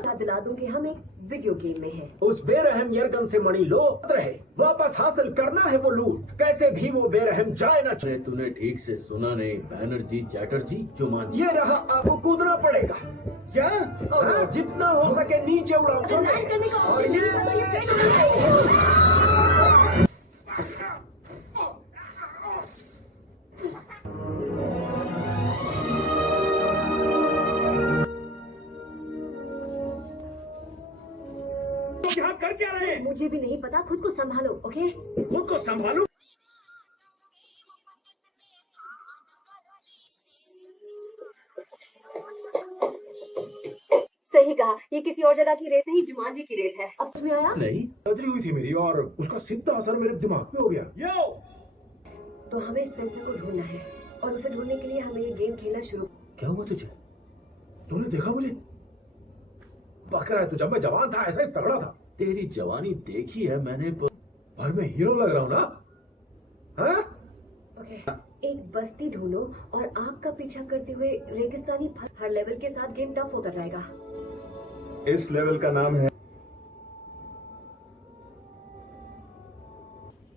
याद दिला दूं कि हम एक वीडियो गेम में हैं। उस बेरहम यर्गन से मणि लो रहे, वापस हासिल करना है वो लूट, कैसे भी वो बेरहम जाए ना। तूने ठीक से सुना नहीं, बैनर्जी चैटर्जी जो मान ये रहा, आपको कूदना पड़ेगा। क्या? जितना हो सके नीचे उड़ाओ। और यहाँ कर क्या रहे? मुझे भी नहीं पता, खुद को संभालो। ओके, खुद को संभालो। सही कहा, ये किसी और जगह की रेत नहीं, जुमानजी की रेत है। अब तुम्हें आया? नहीं, सर्जरी हुई थी मेरी और उसका सीधा असर मेरे दिमाग पे हो गया। यो! तो हमें स्पेंसर को ढूंढना है और उसे ढूंढने के लिए हमें ये गेम खेलना शुरू। क्या हुआ तुझे? तूने देखा मुझे? बक रहा है तू, जब मैं जवान था ऐसा ही तगड़ा था। तेरी जवानी देखी है मैंने, पर मैं हीरो लग रहा हूँ ना? हाँ? ओके, एक बस्ती ढूंढो और आग का पीछा करते हुए रेगिस्तानी हर लेवल के साथ गेम टफ होता जाएगा। इस लेवल का नाम है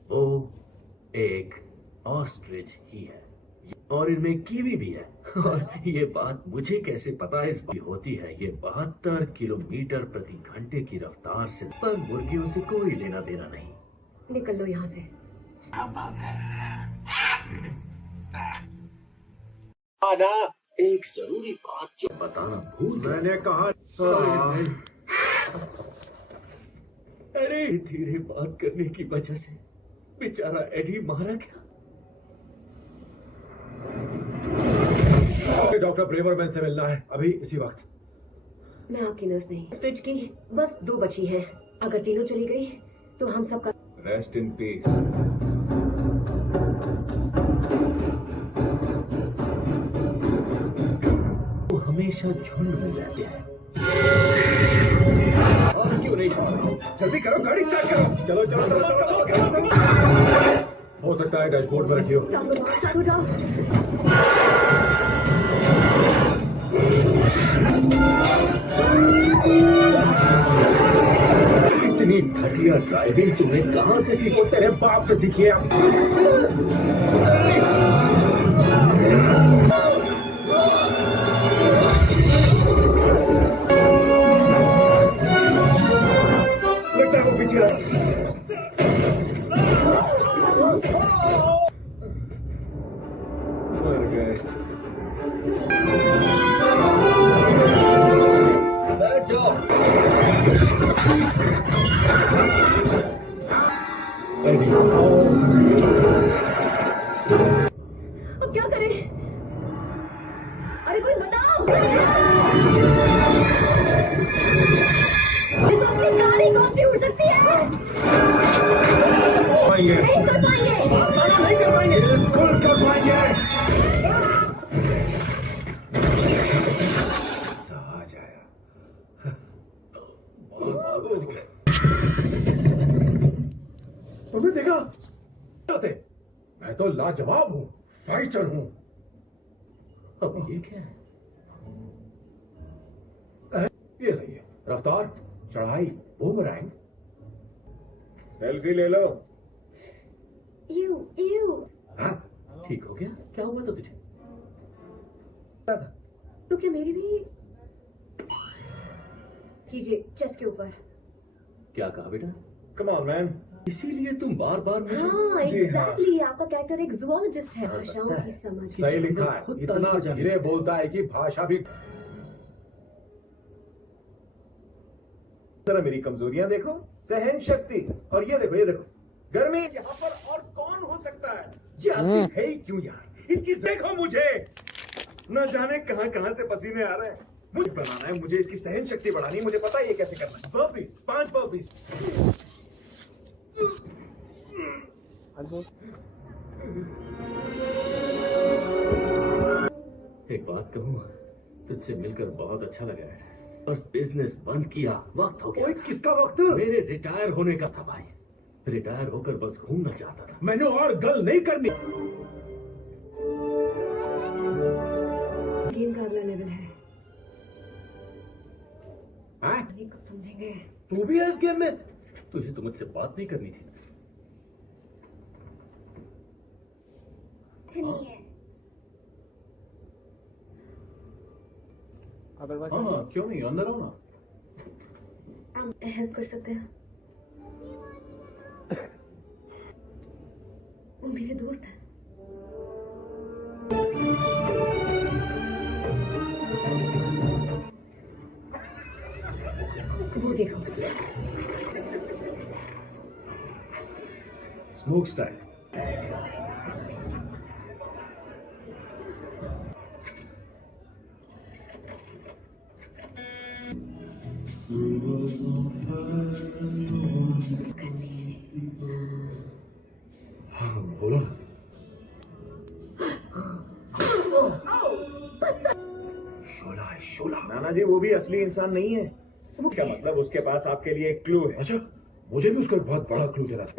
वो एक ऑस्ट्रिच ही है और इनमें कीवी भी है। और ये बात मुझे कैसे पता इस बात होती है, ये 72 किलोमीटर प्रति घंटे की रफ्तार से, पर मुर्गियों से कोई लेना देना नहीं। निकल लो यहाँ से। आना, एक जरूरी बात जो बताना भूल गया। मैंने कहा अरे धीरे बात करने की वजह से बेचारा एडी मारा गया। डॉक्टर ब्रेवरमैन से मिलना है अभी इसी वक्त। मैं आपकी नर्स नहीं, फ्रिज की बस 2 बची हैं। अगर तीनों चली गई तो हम सबका रेस्ट इन पीस। वो हमेशा झुंड में रहते हैं। और क्यों नहीं छोड़? जल्दी करो, गाड़ी स्टार्ट करो। चलो चलो चलो चलो चलो चलो। हो सकता है डैशबोर्ड पर रखियो। चालू जाओ। इतनी घटिया ड्राइविंग तुमने कहाँ से सीखी? तेरे बाप से सीखी है। लगता है वो पीछे आ रहा है। मर गए। बैठ जाओ। अब क्या करें? अरे कोई बताओ। ये तो अपनी गाड़ी कौन सी उड़ सकती है? नहीं कर पाएंगे। नहीं कर पाएंगे। बिल्कुल कर पाएंगे। आ जाया। बच गए। तुमने देखा? मैं तो लाजवाब हूँ, फाइटर हूँ। अब ये क्या है? ये सही है। रफ्तार, चढ़ाई, बूमरैंग। सेल्फी ले लो। यू हाँ? ठीक हो गया? क्या हुआ था तुझे? तो क्या मेरी भी कीजिए चेस्ट के ऊपर। क्या कहा बेटा? Come on man. इसीलिए तुम बार बार मुझे हाँ एग्जैक्टली, आपका कैरेक्टर एक जूलॉजिस्ट है। भाषाओं की समझ सही लिखा है, इतना धीरे बोलता है कि भाषा भी। जरा मेरी कमजोरियां देखो, सहन शक्ति, और ये देखो गर्मी यहाँ पर और कौन हो सकता है? ये आदमी है ही क्यों यार? इसकी देखो मुझे, न जाने कहां से पसीने आ रहे हैं। मुझे बनाना है, मुझे इसकी सहन शक्ति बढ़ानी है, मुझे पता है ये कैसे करना है। Burpees, 5 burpees. एक बात कहूँ, तुझसे मिलकर बहुत अच्छा लगा है। बस बिजनेस बंद किया, वक्त हो गया। ओए, किसका वक्त? मेरे रिटायर होने का था भाई। रिटायर होकर बस घूमना चाहता था। मैंने और गल नहीं करनी। गेम का अगला लेवल है। हाँ? कब समझेंगे? तू भी है इस गेम में? तुझे तो मुझसे बात नहीं करनी थी। हाँ, क्यों नहीं, अंदर आओ ना। आप हेल्प कर सकते हैं? वो मेरे दोस्त हैं। वो देखो, स्मोक स्टाइल। हाँ बोलो ना। शोला है, शोला। नाना जी, वो भी असली इंसान नहीं है। क्या मतलब? उसके पास आपके लिए एक क्लू है। अच्छा, मुझे भी उसका एक बहुत बड़ा क्लू देना था।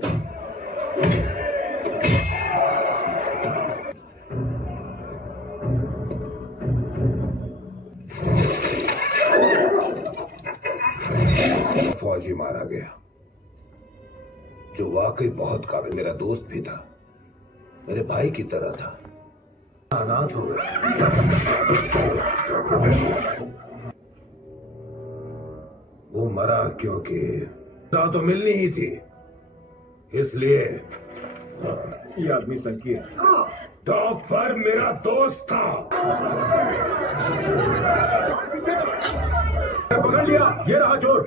फौजी मारा गया, जो वाकई बहुत काबिल, मेरा दोस्त भी था, मेरे भाई की तरह था। अनाथ हो गया। वो मरा क्योंकि तो मिलनी ही थी, इसलिए। ये आदमी संकीर्ण है। डॉक्टर मेरा दोस्त था। पकड़ लिया, ये रहा चोर।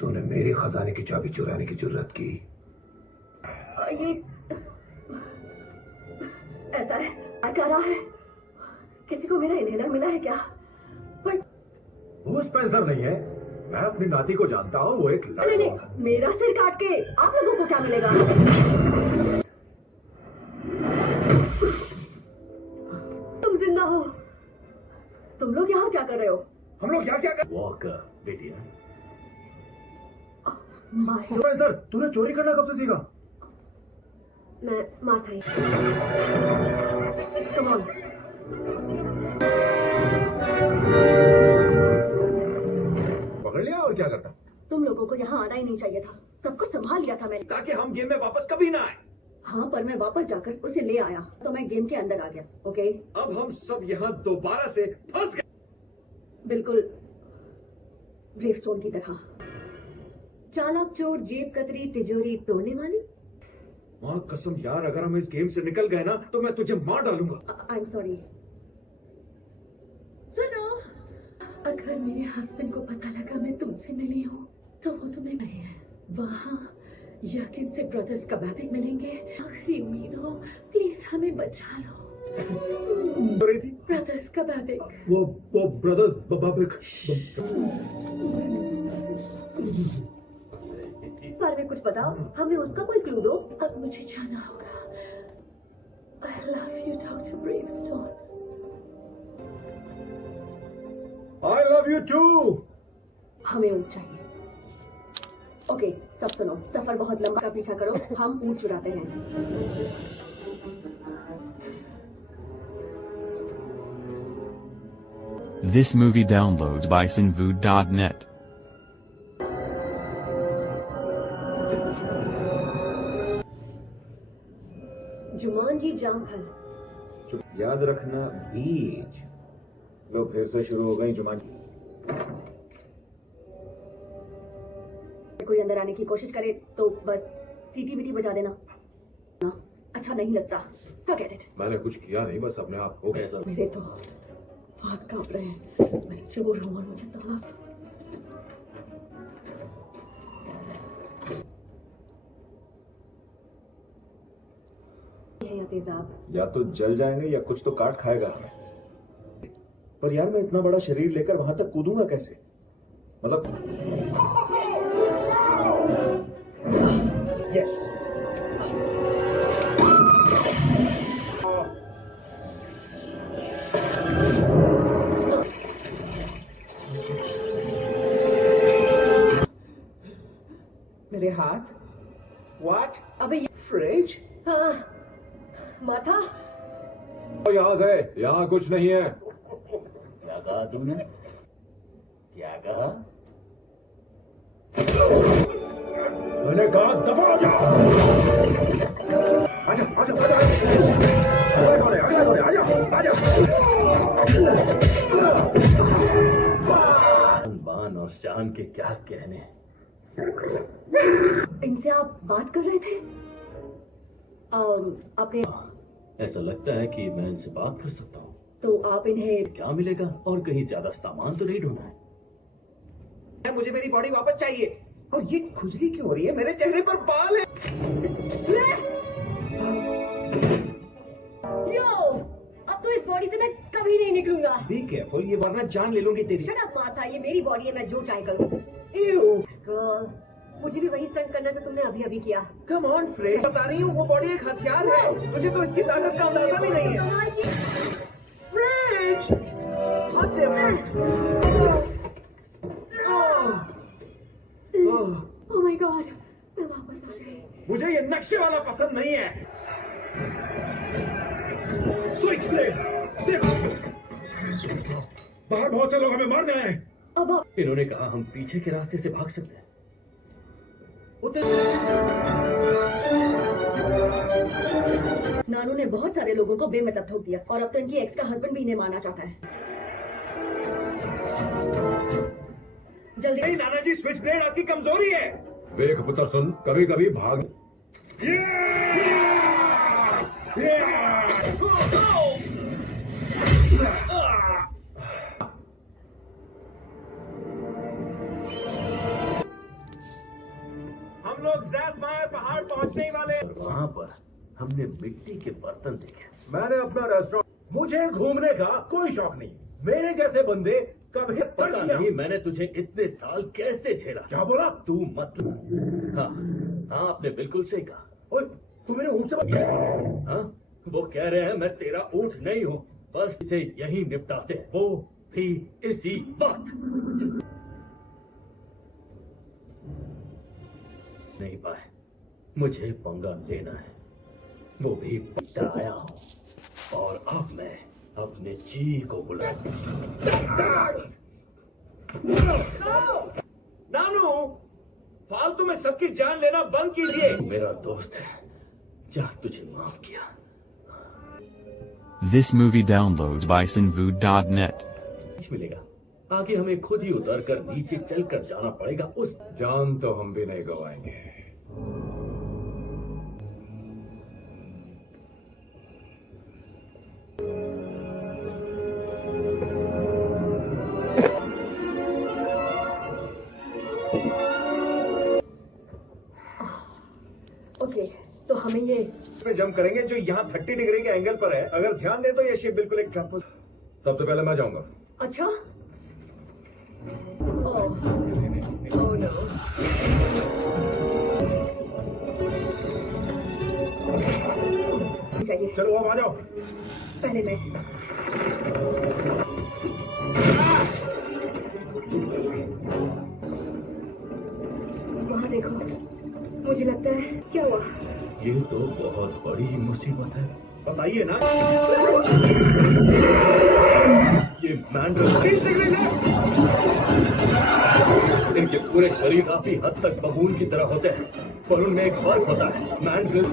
तूने मेरे खजाने की चाबी चुराने की जुर्रत की। ये ऐसा है, क्या रहा है? किसी को मेरा इनहेलर मिला है क्या? वो स्पेंसर नहीं है, मैं अपनी नाती को जानता हूँ, वो एक नहीं नहीं, मेरा सिर काट के आप लोगों को क्या मिलेगा? तुम जिंदा हो। तुम लोग यहाँ क्या कर रहे हो? हम लोग यहाँ क्या कर? वॉकर बेटिया। स्पेंसर, तूने चोरी करना कब से सीखा? मैं मार्था ही। Come on. पकड़ लिया और क्या करता? तुम लोगों को यहाँ आना ही नहीं चाहिए था। सब कुछ संभाल लिया था मैंने, ताकि हम गेम में वापस कभी ना आए। हाँ, पर मैं वापस जाकर उसे ले आया तो मैं गेम के अंदर आ गया। ओके, अब हम सब यहाँ दोबारा से फंस गए। बिल्कुल ग्रेवस्टोन की तरह। चालाक चोर, जेब कतरी, तिजोरी तोड़ने वाली। माँ कसम यार, अगर हम इस गेम से निकल गए ना तो मैं तुझे मार डालूंगा। I am sorry. सुनो, अगर मेरे हस्बैंड को पता लगा मैं तुमसे मिली हूँ तो वो तुम्हें नहीं है। वहाँ यकीन से ब्रदर्स कबाबिक मिलेंगे। आखिरी उम्मीद हो, प्लीज हमें बचा लो। ब्रदर्स कबाबिक। वो ब्रदर्स कबाबिक। बारे में कुछ बताओ, हमें उसका कोई क्लू दो। अब मुझे जाना होगा। I love you, Dr. Bravestone. I love you too. हमें ऊँट चाहिए। ओके, सब सुनो, सफर बहुत लंबा का पीछा करो, हम ऊँट चुराते हैं। This movie downloads by sinvood.net. जुमान जी जामफल। याद रखना, बीज। लो फिर से शुरू हो गई जुमान। कोई अंदर आने की कोशिश करे तो बस सीटी बीटी बजा देना। अच्छा नहीं लगता। Forget it. मैंने कुछ किया नहीं, बस अपने आप हो गए। मेरे तो हाथ कांप रहे हैं। मैं चोर हूँ और मुझे तो तेजाब। या तो जल जाएंगे या कुछ तो काट खाएगा हमें। पर यार मैं इतना बड़ा शरीर लेकर वहां तक कूदूंगा कैसे? मतलब यस। मेरे हाथ। व्हाट? अबे ये फ्रिज। हाँ माथा। यहाँ से, यहाँ कुछ नहीं है। क्या कहा तुमने? क्या कहा? मैंने कहा दफा हो जाओ। आजा आजा आजा। अगला कौन है? अगला कौन है? आजा आजा। बान और शान के क्या कहने। इनसे आप बात कर रहे थे? आपने ऐसा लगता है कि मैं इनसे बात कर सकता हूँ। तो आप इन्हें क्या मिलेगा? और कहीं ज्यादा सामान तो नहीं ढूंढना है। मुझे मेरी बॉडी वापस चाहिए। और ये खुजली क्यों हो रही है? मेरे चेहरे पर बाल है। यो, अब तो इस बॉडी से मैं कभी नहीं निकलूंगा। बी केयरफुल, ये वरना जान ले लूंगी तेरी। शट अप माथा, ये मेरी बॉडी है, मैं जो चाहे करूँ। गर्ल, मुझे भी वही स्टंट करना जो तुमने अभी अभी किया। कम ऑन फ्रेड, बता रही हूँ वो बॉडी एक हथियार है। तुझे तो इसकी ताकत का अंदाजा भी नहीं है। फ्रेड, ओह माय गॉड, मैं वापस आ गई। मुझे ये नक्शे वाला पसंद नहीं है। स्विच ब्लेड, देखो बाहर बहुत से लोग हमें मार गए हैं। अब इन्होंने कहा हम पीछे के रास्ते से भाग सकते हैं। नानू ने बहुत सारे लोगों को बेमतलब ठोक दिया और अब तो इनकी एक्स का हस्बैंड भी इन्हें मारना चाहता है। जल्दी। नहीं नाना जी, स्विच ब्लेड आपकी कमजोरी है। देख पुत्र सुन, कभी कभी भाग। हम लोग ज़ैतमायर पहाड़ पहुंचने ही वाले। वहाँ पर हमने मिट्टी के बर्तन देखे। मैंने अपना रेस्टोरेंट, मुझे घूमने का कोई शौक नहीं। मेरे जैसे बंदे कभी पता नहीं मैंने तुझे इतने साल कैसे झेला। क्या बोला तू? मतलब हाँ आपने बिल्कुल सही कहा। ओए तू मेरे ऊँट से हाँ वो कह रहे हैं मैं तेरा ऊँट नहीं हूँ, बस इसे यही निपटाते हैं, वो भी इसी वक्त। नहीं पाए, मुझे पंगा लेना है, वो भी आया हूँ और अब मैं अपने जी को बुला। नानू, फालतू में सबकी जान लेना बंद कीजिए। मेरा दोस्त है, जा तुझे माफ किया। This movie downloads by sinvood.net. मिलेगा, आगे हमें खुद ही उतर कर नीचे चल कर जाना पड़ेगा। उस जान तो हम भी नहीं गवाएंगे। ओके, तो हमें ये पे जंप करेंगे जो यहाँ 30 डिग्री के एंगल पर है। अगर ध्यान दे तो ये शिप बिल्कुल एक ट्रैप। सबसे पहले मैं जाऊंगा। अच्छा। Oh no. चाहिए। चलो अब आ जाओ। पहले मैं। वहाँ देखो, मुझे लगता है क्या हुआ? ये तो बहुत बड़ी मुसीबत है। बताइए ना। ये इनके पूरे शरीर काफी हद तक बबून की तरह होते हैं, पर उनमें एक फर्क होता है। मैंड्रिल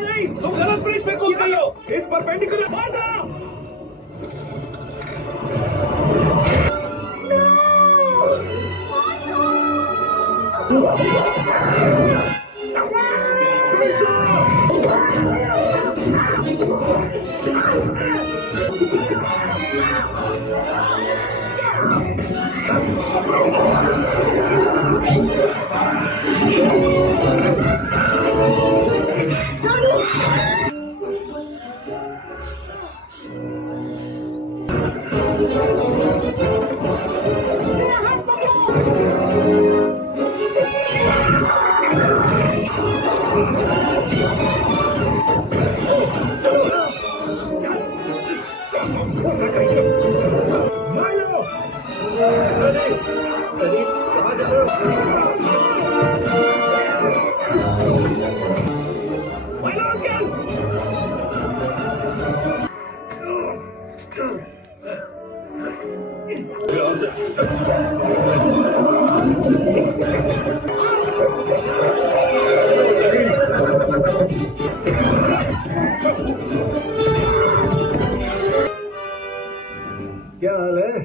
नहीं, तुम गलत ब्रिज पे कूद गई हो। इस परपेंडिकुलर मार दो। क्या हाल है?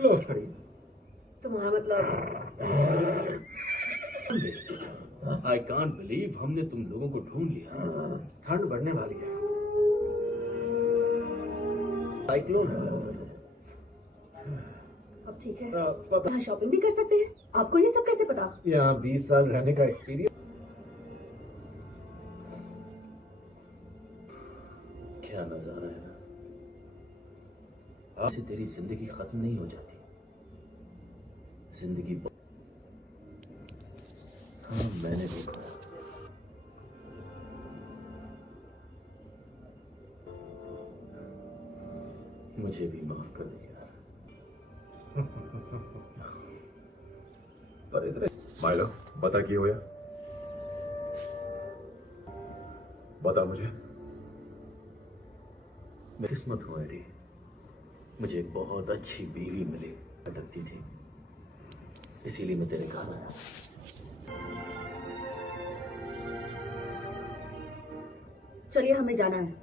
लो खड़ी। तुम्हारा मतलब आई कांट बिलीव हमने तुम लोगों को ढूंढ लिया। ठंड बढ़ने वाली है। साइक्लोन। अब ठीक है, यहाँ शॉपिंग भी कर सकते हैं। आपको ये सब कैसे पता? यहाँ 20 साल रहने का एक्सपीरियंस। क्या नजारा है ना। आज से तेरी जिंदगी खत्म नहीं हो जाती। जिंदगी हाँ मैंने देखा। मुझे भी माफ कर दे यार। पर इतने माइलो बता की होया। बता मुझे। किस्मत हो एडी, मुझे एक बहुत अच्छी बीवी मिली। भटकती थी, इसीलिए मैं तेरे घर आया। चलिए हमें जाना है।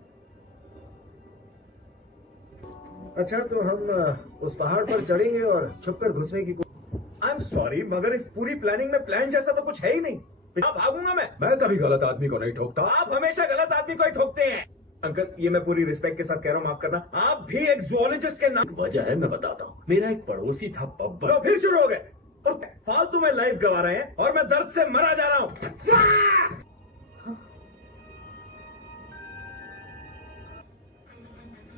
अच्छा तो हम उस पहाड़ पर चढ़ेंगे और छुपकर घुसने की आई एम सॉरी मगर इस पूरी प्लानिंग में प्लान जैसा तो कुछ है ही नहीं। भागूंगा मैं कभी गलत आदमी को नहीं ठोकता। आप हमेशा गलत आदमी को ही ठोकते हैं। अंकल ये मैं पूरी रिस्पेक्ट के साथ कह रहा हूँ, माफ करना। आप भी एक जूलॉजिस्ट के नाम। वजह है मैं बताता हूँ। मेरा एक पड़ोसी था बब्बर। लो फिर शुरू हो गए और फालतू में लाइफ गवा रहे हैं और मैं दर्द से मरा जा रहा हूँ।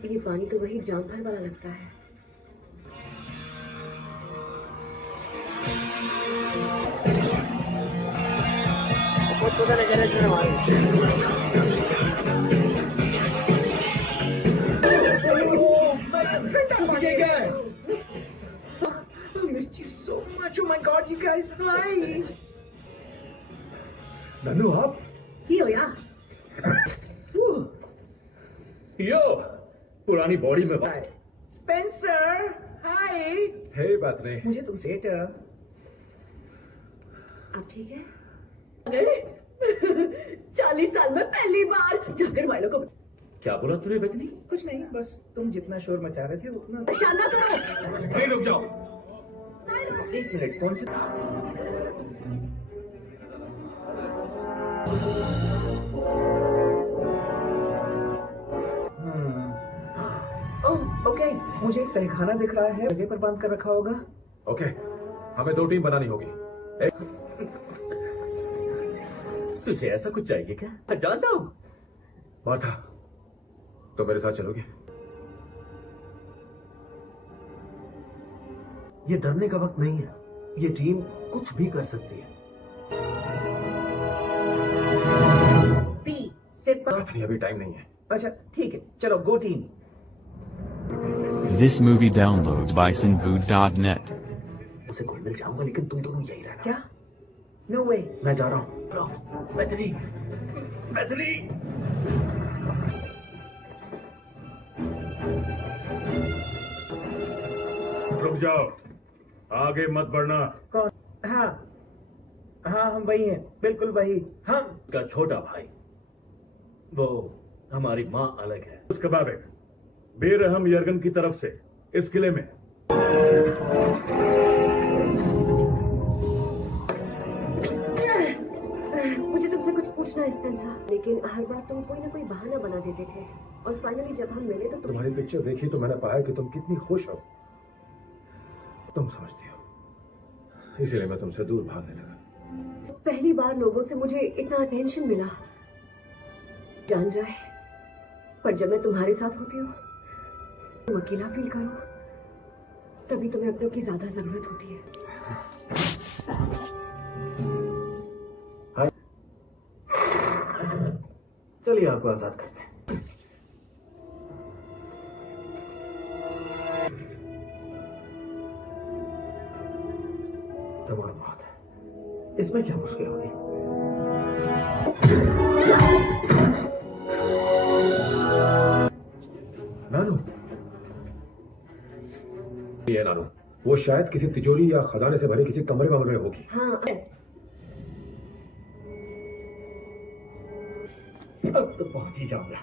ये पानी तो वही जामफल वाला लगता है। ये क्या है? I missed you so much. Oh my God, you guys, hi. Nannu आप? की हो या? यो पुरानी बॉडी में स्पेंसर, हाय। है बात नहीं। मुझे तुमसे आप ठीक है? 40 साल में पहली बार जाकर माइलो को। क्या बोला तूने बेतनी? कुछ नहीं, बस तुम जितना शोर मचा रहे थे उतना। शाना करो। नहीं रुक जाओ। एक मिनट, कौन से? ओह ओके, मुझे एक तहखाना दिख रहा है। जगह पर बांध कर रखा होगा। ओके, हमें 2 टीम बनानी होगी। तुझे ऐसा कुछ चाहिए क्या? जानता हूँ। मार्था, तो मेरे साथ चलोगे? ये डरने का वक्त नहीं है। ये टीम कुछ भी कर सकती है। अभी टाइम नहीं है। अच्छा ठीक है, चलो गो team. This movie downloads by sinvood.net. उसे घुल मिल जाऊंगा लेकिन तुम दोनों यही रहना। क्या? नो वे। मैं जा रहा हूँ। बदरी, बदरी। रुक जाओ, आगे मत बढ़ना। कौन? हाँ हाँ, हम वही हैं, बिल्कुल वही। हम का छोटा भाई, वो हमारी माँ अलग है। उसके बाबे बेरहम यर्गन की तरफ से इस किले में पूछना स्पेंसर, लेकिन हर बार तुम कोई ना कोई बहाना बना देते थे और फाइनली जब हम मिले तो तुम्हारी पिक्चर देखी तो मैंने पाया कि तुम कितनी खुश हो। तुम समझती हो, इसीलिए मैं तुमसे दूर भागने लगा। पहली बार लोगों से मुझे इतना अटेंशन मिला, जान जाए, पर जब मैं तुम्हारे साथ होती हूँ तुम अकेला फील करो, तभी तुम्हें अपनों की ज्यादा जरूरत होती है। चलिए आपको आजाद करते हैं। तुम्हारा बहुत है, इसमें क्या मुश्किल होगी? नानू, ये नानू, वो शायद किसी तिजोरी या खजाने से भरे किसी कमरे में होगी। हाँ, अब तो पहुंच ही जाऊंगा।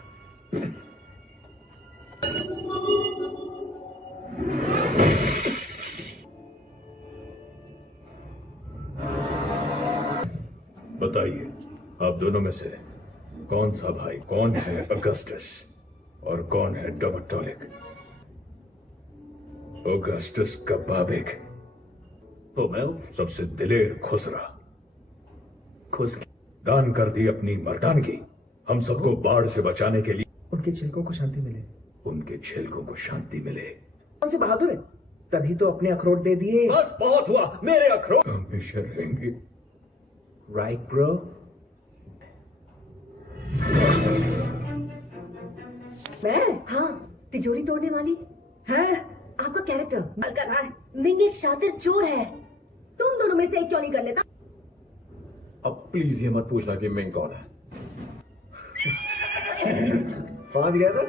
बताइए, आप दोनों में से कौन सा भाई, कौन है अगस्टस और कौन है डॉक्टोलिक? अगस्टस का बाबिक तो मैं सबसे दिलेर खुसरा, दान कर दी अपनी मर्दानगी हम सबको बाढ़ से बचाने के लिए। उनके छिलकों को शांति मिले, उनके छिलकों को शांति मिले। कौन से बहादुर है, तभी तो अपने अखरोट दे दिए। बस बहुत हुआ, मेरे अखरोट हमेशा रहेंगे। Right bro. मैं? हाँ, तिजोरी तोड़ने वाली है। आपका कैरेक्टर कर रहा है। मिंग एक शातिर चोर है, तुम दोनों में से एक क्यों नहीं कर लेता? अब प्लीज ये मत पूछना कि मिंग कौन है। पहुंच गया था।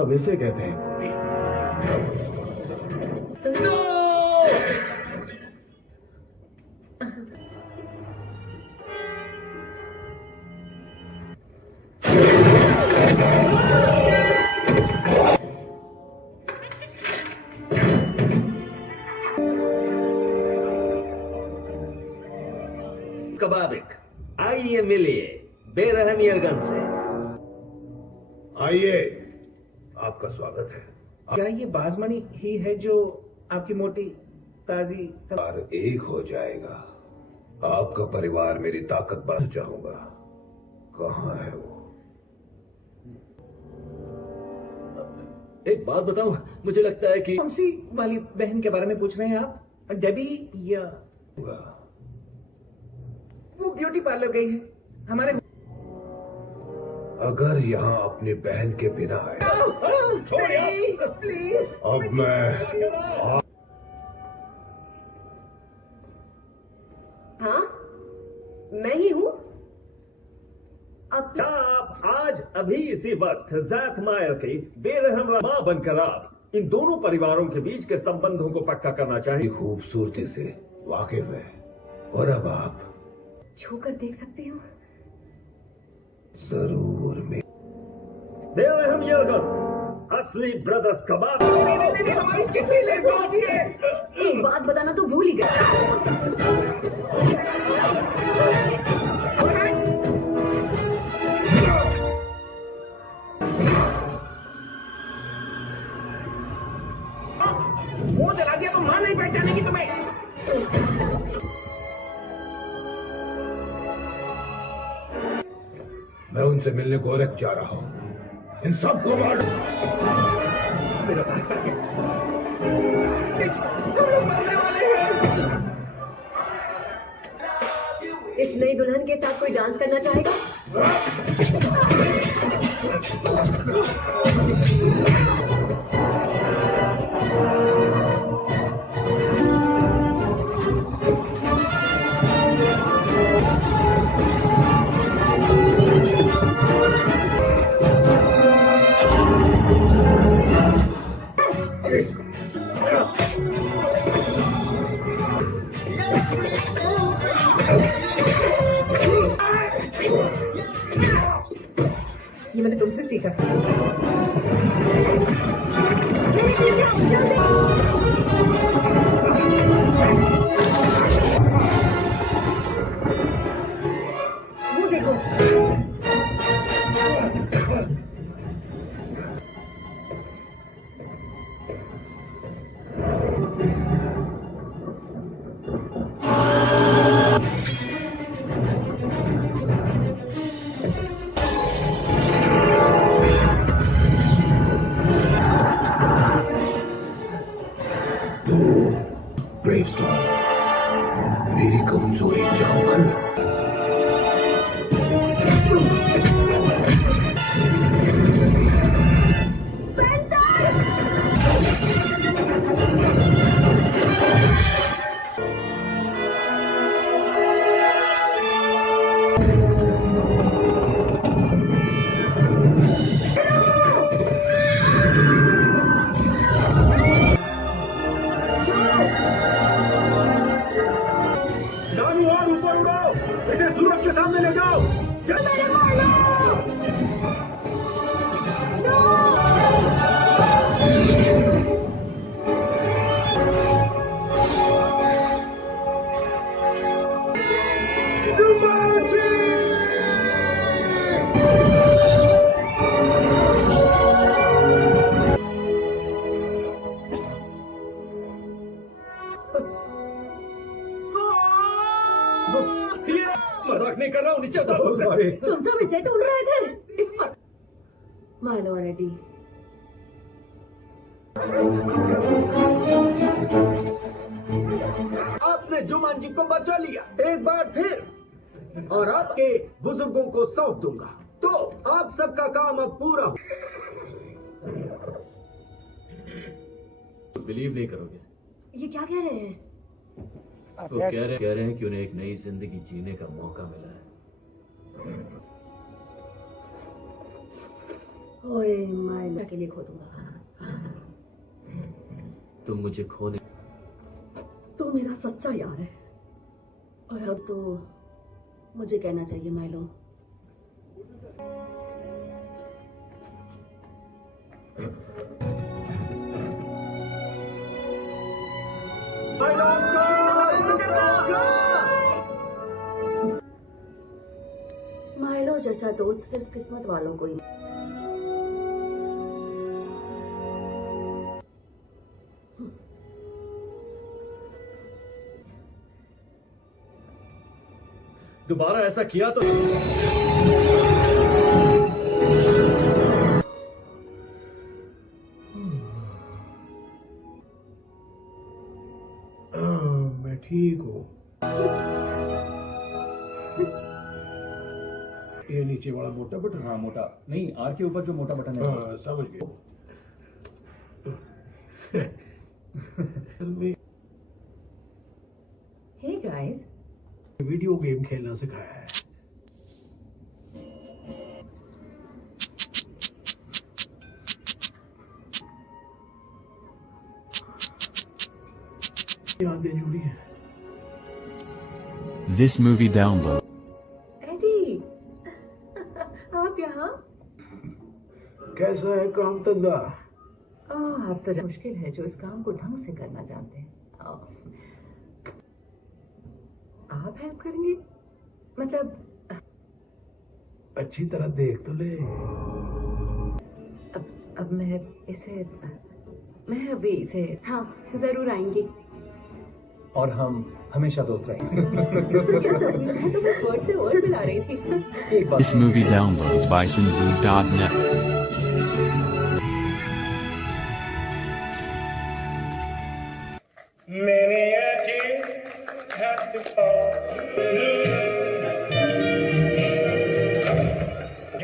अब इसे कहते हैं खूबी। कबाबिक, आइए मिलिए बेरहम यरगन से। आइए, आपका स्वागत है। क्या ये बाजमणी ही है जो आपकी मोटी ताजी एक हो जाएगा। आपका परिवार मेरी ताकत बढ़ चाहूंगा। कहाँ है वो? एक बात बताऊं, मुझे लगता है कि कौन सी वाली बहन के बारे में पूछ रहे हैं आप? डेबी या वो ब्यूटी पार्लर गई है हमारे। अगर यहाँ अपनी बहन के बिना आए प्लीज, अब मैं हाँ, मैं ही हूँ। अब आप आज अभी इसी वक्त ज़ैथ मायर की बेरहम मां बनकर आप इन दोनों परिवारों के बीच के संबंधों को पक्का करना चाहिए। खूबसूरती से वाकिफ है और अब आप छूकर देख सकती हो। जरूर में बेरहम यरगन, असली ब्रदर्स कबाब। हमारी चिट्ठी ले पहुंचिए। एक बात बताना तो भूल ही गया। मुंह जला दिया तो मां नहीं पहचानेगी तुम्हें। मैं उनसे मिलने गोरख जा रहा हूँ। इन सबको मार। मेरा भाई तुम लोग मरने वाले हैं। इस नई दुल्हन के साथ कोई डांस करना चाहेगा? ये मैंने तुमसे सीखा। मेरे पीछे आओ, जल्दी। माइलो और एडी। आपने जुमान जी को बचा लिया एक बार फिर, और आपके बुजुर्गों को सौंप दूंगा, तो आप सबका काम अब पूरा हो। बिलीव नहीं करोगे, ये क्या कह रहे हैं? वो कह रहे हैं कि उन्हें एक नई जिंदगी जीने का मौका मिला है। ओए माइलो के लिए खो दूंगा। तुम मुझे खोने, तू मेरा सच्चा यार है, और अब तो मुझे कहना चाहिए माइलो। माइलो जैसा दोस्त सिर्फ किस्मत वालों को ही। दोबारा ऐसा किया तो मैं ठीक हूँ। ये नीचे वाला मोटा बटन? हाँ मोटा नहीं, आर के ऊपर जो मोटा बटन है। हाँ, समझ गया। Hey guys. वीडियो गेम खेलना सिखाया है। यादें जुड़ी हैं। This movie download. एडी, आप यहाँ? कैसा है काम धंधा? आप तो मुश्किल है जो इस काम को ढंग से करना जानते हैं। आप हेल्प करेंगे? मतलब अच्छी तरह देख तो ले। अब मैं अभी इसे। हाँ जरूर आएंगी। और हम हमेशा दोस्त रहेंगे। मैं तो बस वर्ड से वर्ड मिला रही थी। This movie downloads by sinvu.net. Many a tear had to fall.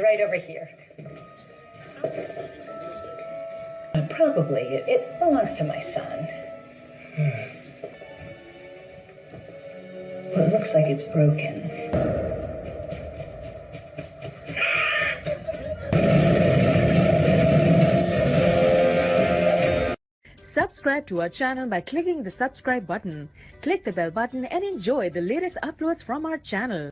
Right over here. Probably. It belongs to my son. Well, it looks like it's broken. Subscribe to our channel by clicking the subscribe button. Click the bell button and enjoy the latest uploads from our channel.